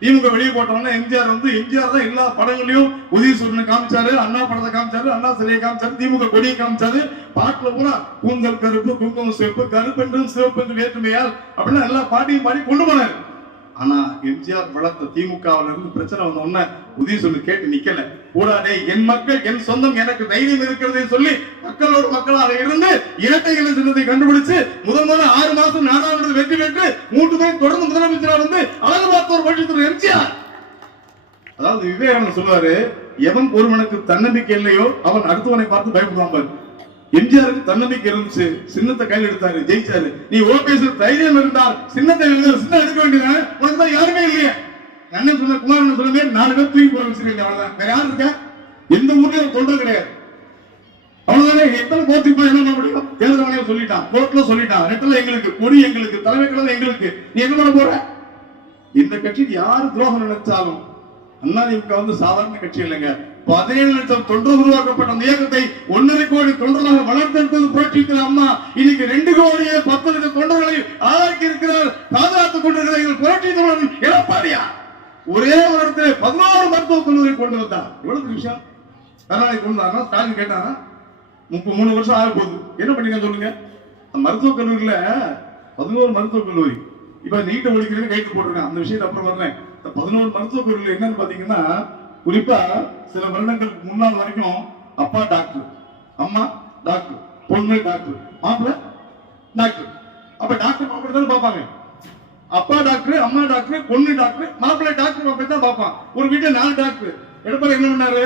திமுக வெளியே போட்டோம்னா எம்ஜிஆர் தான் எல்லா படங்களையும் உதயசூரனை காமிச்சாரு, அண்ணா படத்தை காமிச்சாரு, அண்ணா சிலையை காமிச்சாரு, திமுக கொடியை காமிச்சாரு. பாட்டுல பூரா கூந்தல் கருப்பு, குங்குமம் சிவப்பு, கருப்பென்றும் சிவப்பென்று வேற்றுமையால் அப்படின்னா எல்லா பாட்டையும் பாடி கொண்டு போனாரு. ஆனா எம்ஜிஆர் வளர்த்த திமுகவில் இருந்து பிரச்சனை வந்த உடனே உதயசூரனை கேட்டு நிக்கல. கூடாதே, என் மக்கள் என் சொந்தம், எனக்கு தைரியம் இருக்கிறது சொல்லி மக்களோடு மக்களாக இருந்து இரட்டைகளின் சின்னத்தை கண்டுபிடிச்சு முதல் 6 மாசம் நாடாளுமன்ற வெற்றி பெற்று 3 பேர் தொடர்ந்து முதலமைச்சராக இருந்து அழகு பார்த்தவர் பட்சத்தில் எம்ஜிஆர். அதாவது விவேகானந்தர் சொல்லுவாரு, எவன் ஒருவனுக்கு தன்னம்பிக்கை இல்லையோ அவன் அடுத்தவனை பார்த்து பயப்படுவான். எம்ஜிஆருக்கு தன்னம்பிக்கை இருந்துச்சு, சின்னத்தை கையில் எடுத்தாரு, ஜெயிச்சாரு. நீ ஓபிஎஸ் தைரியம் இருந்தால் சின்னத்தை சின்னம் எடுக்க வேண்டியது, உனக்கு தான் யாருமே இல்லையே. அண்ணன் சொன்ன குமாரன் சொல்லுங்க, 4 பேர் தூக்கி போட வச்சிருக்கீங்க, அவ்வளவுதான். வேற யாரு இருக்கா? எந்த ஊர்லயும் தொண்டர் கிடையாது. அவ்வளவுதானே. எத்தனை கோர்ட்டுக்கு போய் என்ன முடியும்? தேர்தல் ஆணையம் சொல்லிட்டான், கோர்ட்ல சொல்லிட்டான், ரெட்டல எங்களுக்கு, கொடி எங்களுக்கு, தலைமை கழகம் எங்களுக்கு. நீ என்ன பண்ண போற? இந்த கட்சிக்கு யாரு துரோகம் நினைச்சாலும் அதிமுக வந்து சாதாரண கட்சி இல்லைங்க. 17 லட்சம் தொண்டர் உருவாக்கப்பட்ட அந்த இயக்கத்தை 1.5 கோடி தொண்டர்களாக வளர்த்தெடுத்தது புரட்சி அம்மா. இன்னைக்கு 2 கோடியே 10 லட்சம் தொண்டர்களை ஆளாக்கி இருக்கிறார், பாதுகாத்துக் கொண்டிருக்கிறார்கள் புரட்சி தலைவர் எடப்பாடியா. ஒரே ஒரு இடத்துல 16 மருத்துவக் கல்லூரி கொண்டு வந்தார். எவ்வளவு விஷயம். கருணாநிதி கொண்டு வந்தாருன்னா ஸ்டாலின் கேட்டானா 33 வருஷம் ஆக போகுது, என்ன பண்ணீங்க சொல்லுங்க. மருத்துவக் கல்லூரியில 11 மருத்துவக் கல்லூரி இப்ப நீட்டை ஒழிக்கிறேன்னு கைட்டு போட்டிருக்கேன். அந்த விஷயத்தை அப்புறம் வரேன். 11 மருத்துவக் கல்லூரியில் என்னன்னு பாத்தீங்கன்னா, குறிப்பா சில வருடங்களுக்கு முன்னாள் வரைக்கும் அப்பா டாக்டர், அம்மா டாக்டர், பொண்ணு டாக்டர், மாப்பிள்ள டாக்டர். அப்ப டாக்டர் மாப்பிள்ள தான் பார்ப்பாங்க. அப்பா டாக்டர், அம்மா டாக்டர், பொண்ணு டாக்டர், மாப்பிள்ளை டாக்டர் மாப்பிள்ளை தான் பார்ப்பான். ஒரு வீட்டுல 4 டாக்டர். எடப்பாடி என்ன பண்ணாரு,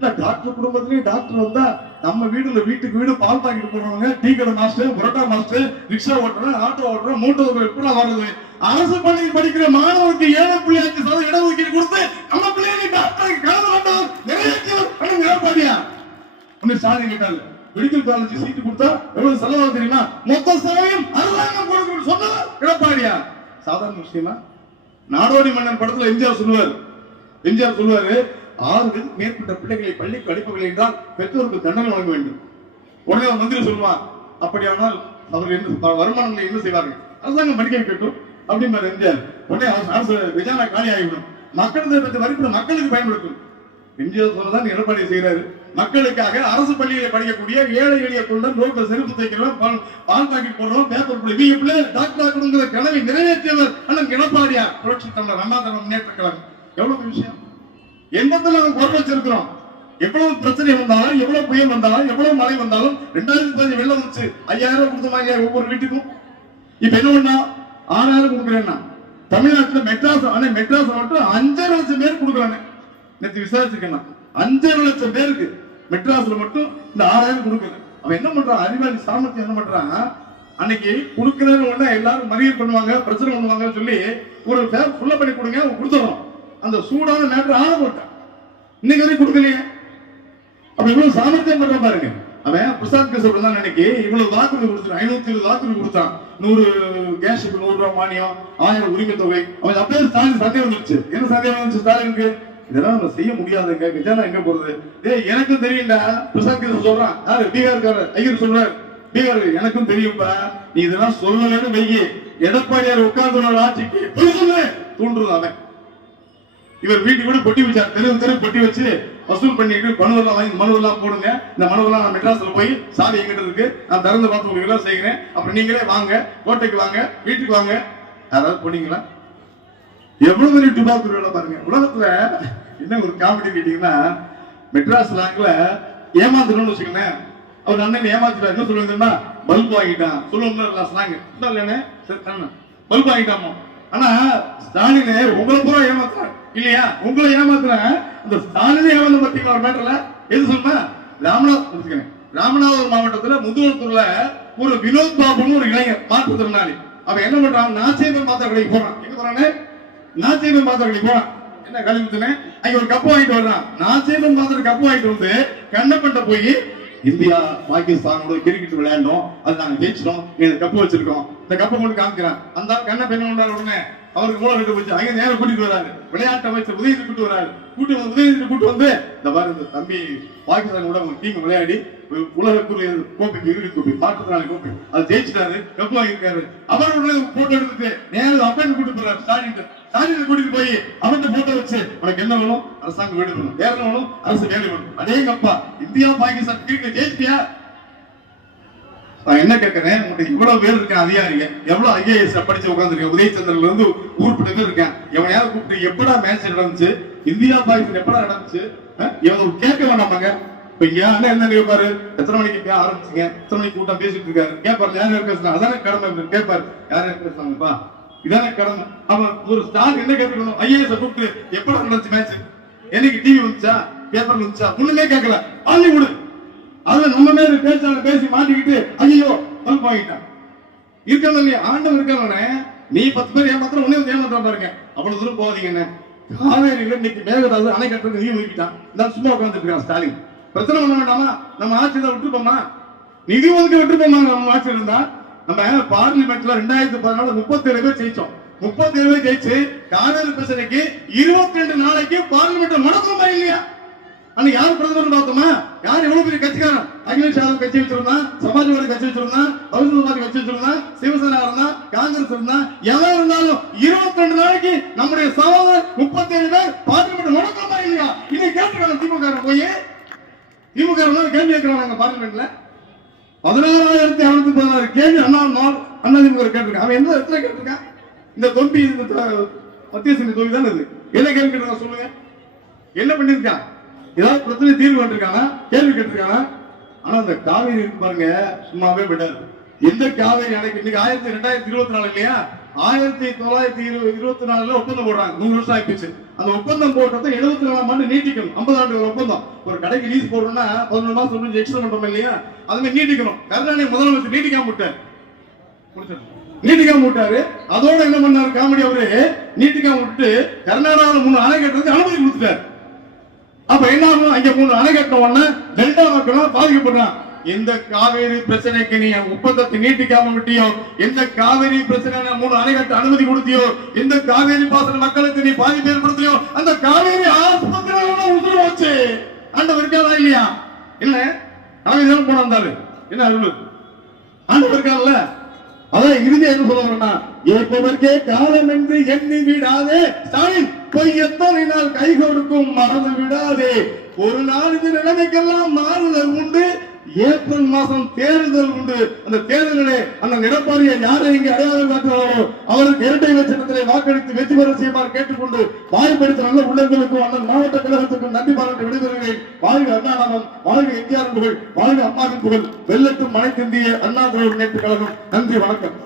டாக்டர் குடும்பத்திலேயே டாக்டர் வந்தா நம்ம வீடுல வீட்டுக்கு வீடு பால் பாக்கெட் போடுறவங்க, டீ கடை மாஸ்டர், புரோட்டா மாஸ்டர், ரிக்ஷா ஓட்டுறோம், ஆட்டோ ஓட்டுறோம், மூட்டை எப்படி வருது. அரசு பள்ளியில் படிக்கிற மாணவருக்கு 7.5% இடஒதுக்கீடு கொடுத்து நம்ம பிள்ளைங்க டாக்டர் கலந்து கொண்டவர் நிறைவேற்றியவர் எடப்பாடியா. ஸ்டாலின் கேட்டாரு, மெடிக்கல் காலேஜ் சீட்டு கொடுத்தா எவ்வளவு செலவாகும் தெரியுமா? மொத்த செலவையும் அரசாங்கம் கொடுக்கணும் சொன்னவர் எடப்பாடியா. சாதாரண விஷயமா? நாடோடி மன்னன் படத்துல எம்ஜிஆர் சொல்லுவாரு, 6 மேற்பட்ட பிள்ளைகளை பள்ளிக்கு அனுப்பவில்லை என்றால் பெற்றோருக்கு தண்டனை வழங்க வேண்டும். உடனே மந்திரி சொல்லுவான், அப்படியானால் அவர்கள் என்ன வருமானங்களை என்ன செய்வார்கள்? அரசாங்கம் படிக்க வைக்கட்டும் அப்படின்னு எம்ஜிஆர். உடனே அரசு விஜயனா காலி ஆகிவிடும். மக்கள் வரிப்பட மக்களுக்கு பயன்படுத்தும். எம்ஜிஆர் சொல்லதான் எடப்பாடி செய்யறாரு. மக்களுக்காக அரசு பள்ளியில படிக்கக்கூடிய ஏழை எளிய குழந்தை ரோட்ல செருப்பு தைக்கிறோம், பால் பாக்கெட் போடுறோம், பேப்பர் பிள்ளை டாக்டர் ஆகணுங்கிற கனவை நிறைவேற்றியவர் அண்ணன் எடப்பாடியார் புரட்சி தமிழர் அண்ணா திராவிட முன்னேற்ற கழகம். எவ்வளவு விஷயம், எண்ணத்துல நம்ம குரல் வச்சிருக்கிறோம். எவ்வளவு பிரச்சனை வந்தாலும், எவ்வளவு புயல் வந்தாலும், எவ்வளவு மழை வந்தாலும், 2015 வெள்ளம் வந்துச்சு, 5000 கொடுத்தோமா ஒவ்வொரு வீட்டுக்கும். இப்ப என்ன பண்ணா 6000 கொடுக்குறேன்னா தமிழ்நாட்டுல மெட்ராஸ் மட்டும் 5.5 லட்சம் பேர் கொடுக்குறாங்க. நேற்று விசாரிச்சிருக்கேன், 5.5 லட்சம் பேருக்கு மெட்ராஸ்ல மட்டும் இந்த 6000 கொடுக்குறேன். அவன் என்ன பண்றான், அறிவாளி சாமர்த்தியம் என்ன பண்றான், அன்னைக்கு கொடுக்குறேன்னு எல்லாரும் மறியல் பண்ணுவாங்க, பிரச்சனை பண்ணுவாங்கன்னு சொல்லி ஒரு ஃபுல்லா பண்ணி கொடுங்க கொடுத்துறோம். அந்த சூடான மேட்டர் ஆள போட்டான், இன்னைக்கு வரைக்கும் கொடுக்கலையே. அப்ப இவ்வளவு சாமர்த்தியம் பண்ற பாருங்க. அவன் பிரசாத் கிஷோர் தான் அன்னைக்கு இவ்வளவு வாக்குறுதி கொடுத்தான், 520 வாக்குறுதி கொடுத்தான். 100 கேஸுக்கு 100 ரூபாய் மானியம், 1000 உரிமை தொகை. அவன் அப்பயே ஸ்டாலின் சந்தேகம் வந்துச்சு. என்ன சந்தேகம் வந்துச்சு ஸ்டாலினுக்கு, இதெல்லாம் நம்ம செய்ய முடியாதுங்க, கஜானா எங்க போறது. எனக்கும் தெரியும்டா பிரசாத் கிஷோர் சொல்றான். யாரு, பீகார்காரர் ஐயர் சொல்றாரு, பீகார் எனக்கும் தெரியும்பா, நீ இதெல்லாம் சொல்லலன்னு வைகி எடப்பாடியார் உட்கார்ந்து ஆட்சிக்கு தூண்டுறது. அவன் இவர் வீட்டுக்கு கூட பொட்டி வச்சார், தெரு பொட்டி வச்சு வசூல் பண்ணிட்டு மனுவெல்லாம் வாங்கி மனுவெல்லாம் போடுங்க, இந்த மனுவெல்லாம் நான் மெட்ராஸ்ல போய் சாவி எங்கிட்ட இருக்கு, நான் திறந்து பார்த்து உங்களுக்கு எல்லாம் செய்கிறேன், அப்புறம் நீங்களே வாங்க, கோட்டைக்கு வாங்க, வீட்டுக்கு வாங்க. யாராவது போனீங்களா? எவ்வளவு பெரிய டுபாக்கூர் வேலை பாருங்க. உலகத்துல என்ன ஒரு காமெடி கேட்டீங்கன்னா, மெட்ராஸ் லாங்க்ல ஏமாந்துருன்னு வச்சுக்கோங்களேன். அவர் அண்ணன் ஏமாத்துறாரு, என்ன சொல்லுவாங்கன்னா பல்பு வாங்கிட்டான் சொல்லுவோம்ல ஸ்லாங், பல்பு வாங்கிட்டாமோ. ஆனா ஸ்டாலினே உங்களை பூரா ஏமாத்துறான் இல்லையா, உங்களை ஏமாத்துறேன். அந்த ஸ்டாலினே ஏமாந்த பார்த்தீங்களா ஒரு மேட்டர்ல. எது சொன்னா, ராமநாதபுரம் மாவட்டத்துல முதுகுளத்தூர்ல ஒரு வினோத் பாபுன்னு ஒரு இளைஞர் மாற்றுத்திறனாளி. அவன் என்ன பண்றான், நாச்சேபன் மாத்திர கடைக்கு போறான். எங்க போறானே, நாச்சேபன் மாத்திர கடைக்கு போறான். என்ன கழிவுத்துனே அங்க ஒரு கப்பு வாங்கிட்டு வர்றான். நாச்சேபன் மாத்திர கப்பு வாங்கிட்டு வந்து கண்ணப்பட்ட போய், இந்தியா பாகிஸ்தானோட கிரிக்கெட் விளையாண்டோம், அது நாங்க ஜெயிச்சிட்டோம், இந்த கப்பு வச்சிருக்கோம், இந்த கப்பை கொண்டு காமிக்கிறான். அந்த கண்ணப்ப என்ன பண்றாரு, உடனே அவருக்கு மூலம் விட்டு போச்சு, அங்க நேரம் கூட்டிட்டு வராரு. விளையாட்டு அமைச்சர் உதயநிதி கூட்டு வராரு. உதயநிதி கூட்டு வந்து இந்த மாதிரி இந்த தம்பி பாகிஸ்தான் கூட ஒரு டீம் விளையாடி உலகக்குரிய கோப்பைக்கு, இறுதி கோப்பை, மாற்றுத்திறனாளி கோப்பை, அது ஜெயிச்சிட்டாரு, கப்பு வாங்கியிருக்காரு. அவரோட போட்டோ எடுத்துட்டு நேரம் அப்பன் கூட்டு போறாரு ஸ்டாலின். ஸ்டாலின் கூட்டிட்டு போய் அவன் போட்டோ வச்சு, உனக்கு என்ன வேணும், அரசாங்க வீடு வேணும், வேற வேணும், அரசு வேலை வேணும். அதே கப்பா இந்தியா பாகிஸ்தான் கிரிக்கெட் ஜெயிச்சிட்டியா? நான் என்ன கேட்கிறேன், உங்களுக்கு இவ்வளவு பேர் இருக்கேன் அதிகாரிங்க, எவ்வளவு ஐஏஎஸ் படிச்சு உட்காந்துருக்கேன், உதயச்சந்திரன்ல இருந்து ஊர்பட்ட பேர் இருக்கேன். எவனையாவது கூப்பிட்டு எப்படா மேட்ச் நடந்துச்சு, இந்தியா பாகிஸ்தான் எப்படா நடந்துச்சு, இவங்க கேட்க வேண்டாமாங்க. இப்ப இங்க என்ன கேட்பாரு, எத்தனை மணிக்கு ஆரம்பிச்சீங்க, எத்தனை மணிக்கு கூட்டம் பேசிட்டு இருக்காரு கேட்பாரு, யார் பேசுறாங்க, அதானே கடமை கேட்பாரு, யார் பேசுறாங்கப்பா, இதானே கடமை. அவன் ஒரு ஸ்டார் என்ன கேட்கணும், ஐஏஎஸ் கூப்பிட்டு எப்படா நடந்துச்சு மேட்ச், என்னைக்கு டிவி வந்துச்சா, பேப்பர்ல வந்துச்சா, ஒண்ணுமே கேட்கல, ஆளி விடு. அதுல நம்ம மேல பேச்சாளர் பேசி மாட்டிக்கிட்டு ஐயோ பல்ப் வாங்கிட்டான் இருக்கணும் இல்லையா, ஆண்டவன் இருக்கானே. நீ 10 பேர் ஏமாத்திரம் உடனே வந்து ஏமாத்திரம் பாருங்க. அவ்வளவு தூரம் போகாதீங்க. காவேரியில இன்னைக்கு மேகதாது அணை கட்டுறது நிதி ஒதுக்கிட்டான், இந்த சும்மா உட்காந்துட்டு இருக்கான் ஸ்டாலின். பிரச்சனை பண்ண வேண்டாமா, நம்ம ஆட்சி தான் விட்டுருப்போமா, நிதி ஒதுக்கி விட்டுருப்போமா. நம்ம ஆட்சி இருந்தா நம்ம பார்லிமெண்ட்ல 2014 37 பேர் ஜெயிச்சோம். 37 பேர் ஜெயிச்சு காவேரி பிரச்சனைக்கு 22 நாளைக்கு பார்லிமெண்ட் முடக்கமா இல்லையா? அன்னைக்கு யார் பிரதமர் பார்த்தோமா, யார் எவ்வளவு பெரிய கட்சிக்காரன், அகிலேஷ் யாதவ் கட்சி வச்சிருந்தான், சமாஜ்வாடி கட்சி வச்சிருந்தான், பகுஜன்சமாஜ் கட்சி வச்சிருந்தான், சிவசேனா இருந்தா, காங்கிரஸ் இருந்தா, எவன் இருந்தாலும் 22 நாளைக்கு நம்முடைய சகோதரர் 37 பேர் பார்லிமெண்ட் முடக்கமா இல்லையா? இன்னைக்கு கேட்டுருக்காங்க திமுக போய், திமுக கேள்வி கேட்கிறாங்க பார்லிமெண்ட்ல. 16,616 கேள்வி அண்ணா திமுக கேட்டிருக்காங்க. அவன் எந்த இடத்துல கேட்டிருக்கான், இந்த தொம்பி மத்திய சிந்தி தொகுதி தானே இது, என்ன கேள்வி கேட்டிருக்காங்க சொல்லுங்க, என்ன பண்ணிருக்கான், ஏதாவது பிரச்சனை தீர்வு கண்டிருக்காங்க, கேள்வி கேட்டிருக்காங்க. ஆனா அந்த காவேரி பாருங்க சும்மாவே விடாது. எந்த காவேரி அணைக்கு இன்னைக்கு 2024 இல்லையா, 1924 ஒப்பந்தம் போடுறாங்க, 100 வருஷம் ஆயிடுச்சு. அந்த ஒப்பந்தம் போட்டதை 74ஆம் ஆண்டு நீட்டிக்கணும். 50 ஆண்டு ஒப்பந்தம். ஒரு கடைக்கு லீஸ் போடுறோம்னா 11 மாசம் முடிஞ்சு எக்ஸ்ட்ரா பண்றோம் இல்லையா, அதுமே நீட்டிக்கணும். கருணாநிதி முதலமைச்சர் நீட்டிக்காம விட்டார், நீட்டிக்காம விட்டாரு. அதோட என்ன பண்ணாரு காமெடி, அவரு நீட்டிக்காம விட்டு கர்நாடகாவில் 3 அணை கட்டுறதுக்கு அனுமதி கொடுத்துட்டாரு. அப்ப என்ன ஆகும், அங்க 3 அணை கட்டின உடனே டெல்டா மக்கள் பாதிக்கப்படுறான். எந்த காவேரி பிரச்சனைக்கு நீ ஒப்பந்தத்தை நீட்டிக்காம விட்டியோ, எந்த காவேரி பிரச்சனை 3 அணை கட்ட அனுமதி கொடுத்தியோ, எந்த காவேரி பாசன மக்களுக்கு நீ பாதிப்பு ஏற்படுத்தியோ, அந்த காவேரி ஆஸ்பத்திரியில உசுறு வச்சு ஆண்டவர் இருக்காதா இல்லையா? இல்ல காவேரி தான் போன வந்தாரு, என்ன அருள் ஆண்டவர் இருக்கான்ல. அதான் இறுதியா என்ன சொல்ல வரேன்னா, ஏற்பதற்கே காலம் என்று எண்ணி விடாதே ஸ்டாலின், பொய் எத்தனை நாள் கை கொடுக்கும் மறந்து விடாதே, ஒரு நாள் இந்த நிலைமைக்கெல்லாம் மாறுதல் உண்டு. ஏப்ரல் மாதம் தேர்தல் உண்டு. அந்த தேர்தலிலே அந்த எடப்பாடியை யாரை இங்கே அடையாளம் காட்டுவாரோ அவருக்கு இரட்டை இலட்சணத்திலே வாக்களித்து வெற்றி பெற செய்யுமாறு கேட்டுக்கொண்டு வாய்ப்பளித்த நல்ல உள்ளங்களுக்கும் அண்ணன் மாவட்ட கழகத்துக்கும் நன்றி பாராட்டு விடுதலை. வாழ்க அண்ணாநலம், வாழ்க எம்ஜிஆர் புகழ், வாழ்க அம்மாவின் புகழ், வெள்ளட்டும் அனைத்து இந்திய அண்ணா திராவிட முன்னேற்ற கழகம். நன்றி, வணக்கம்.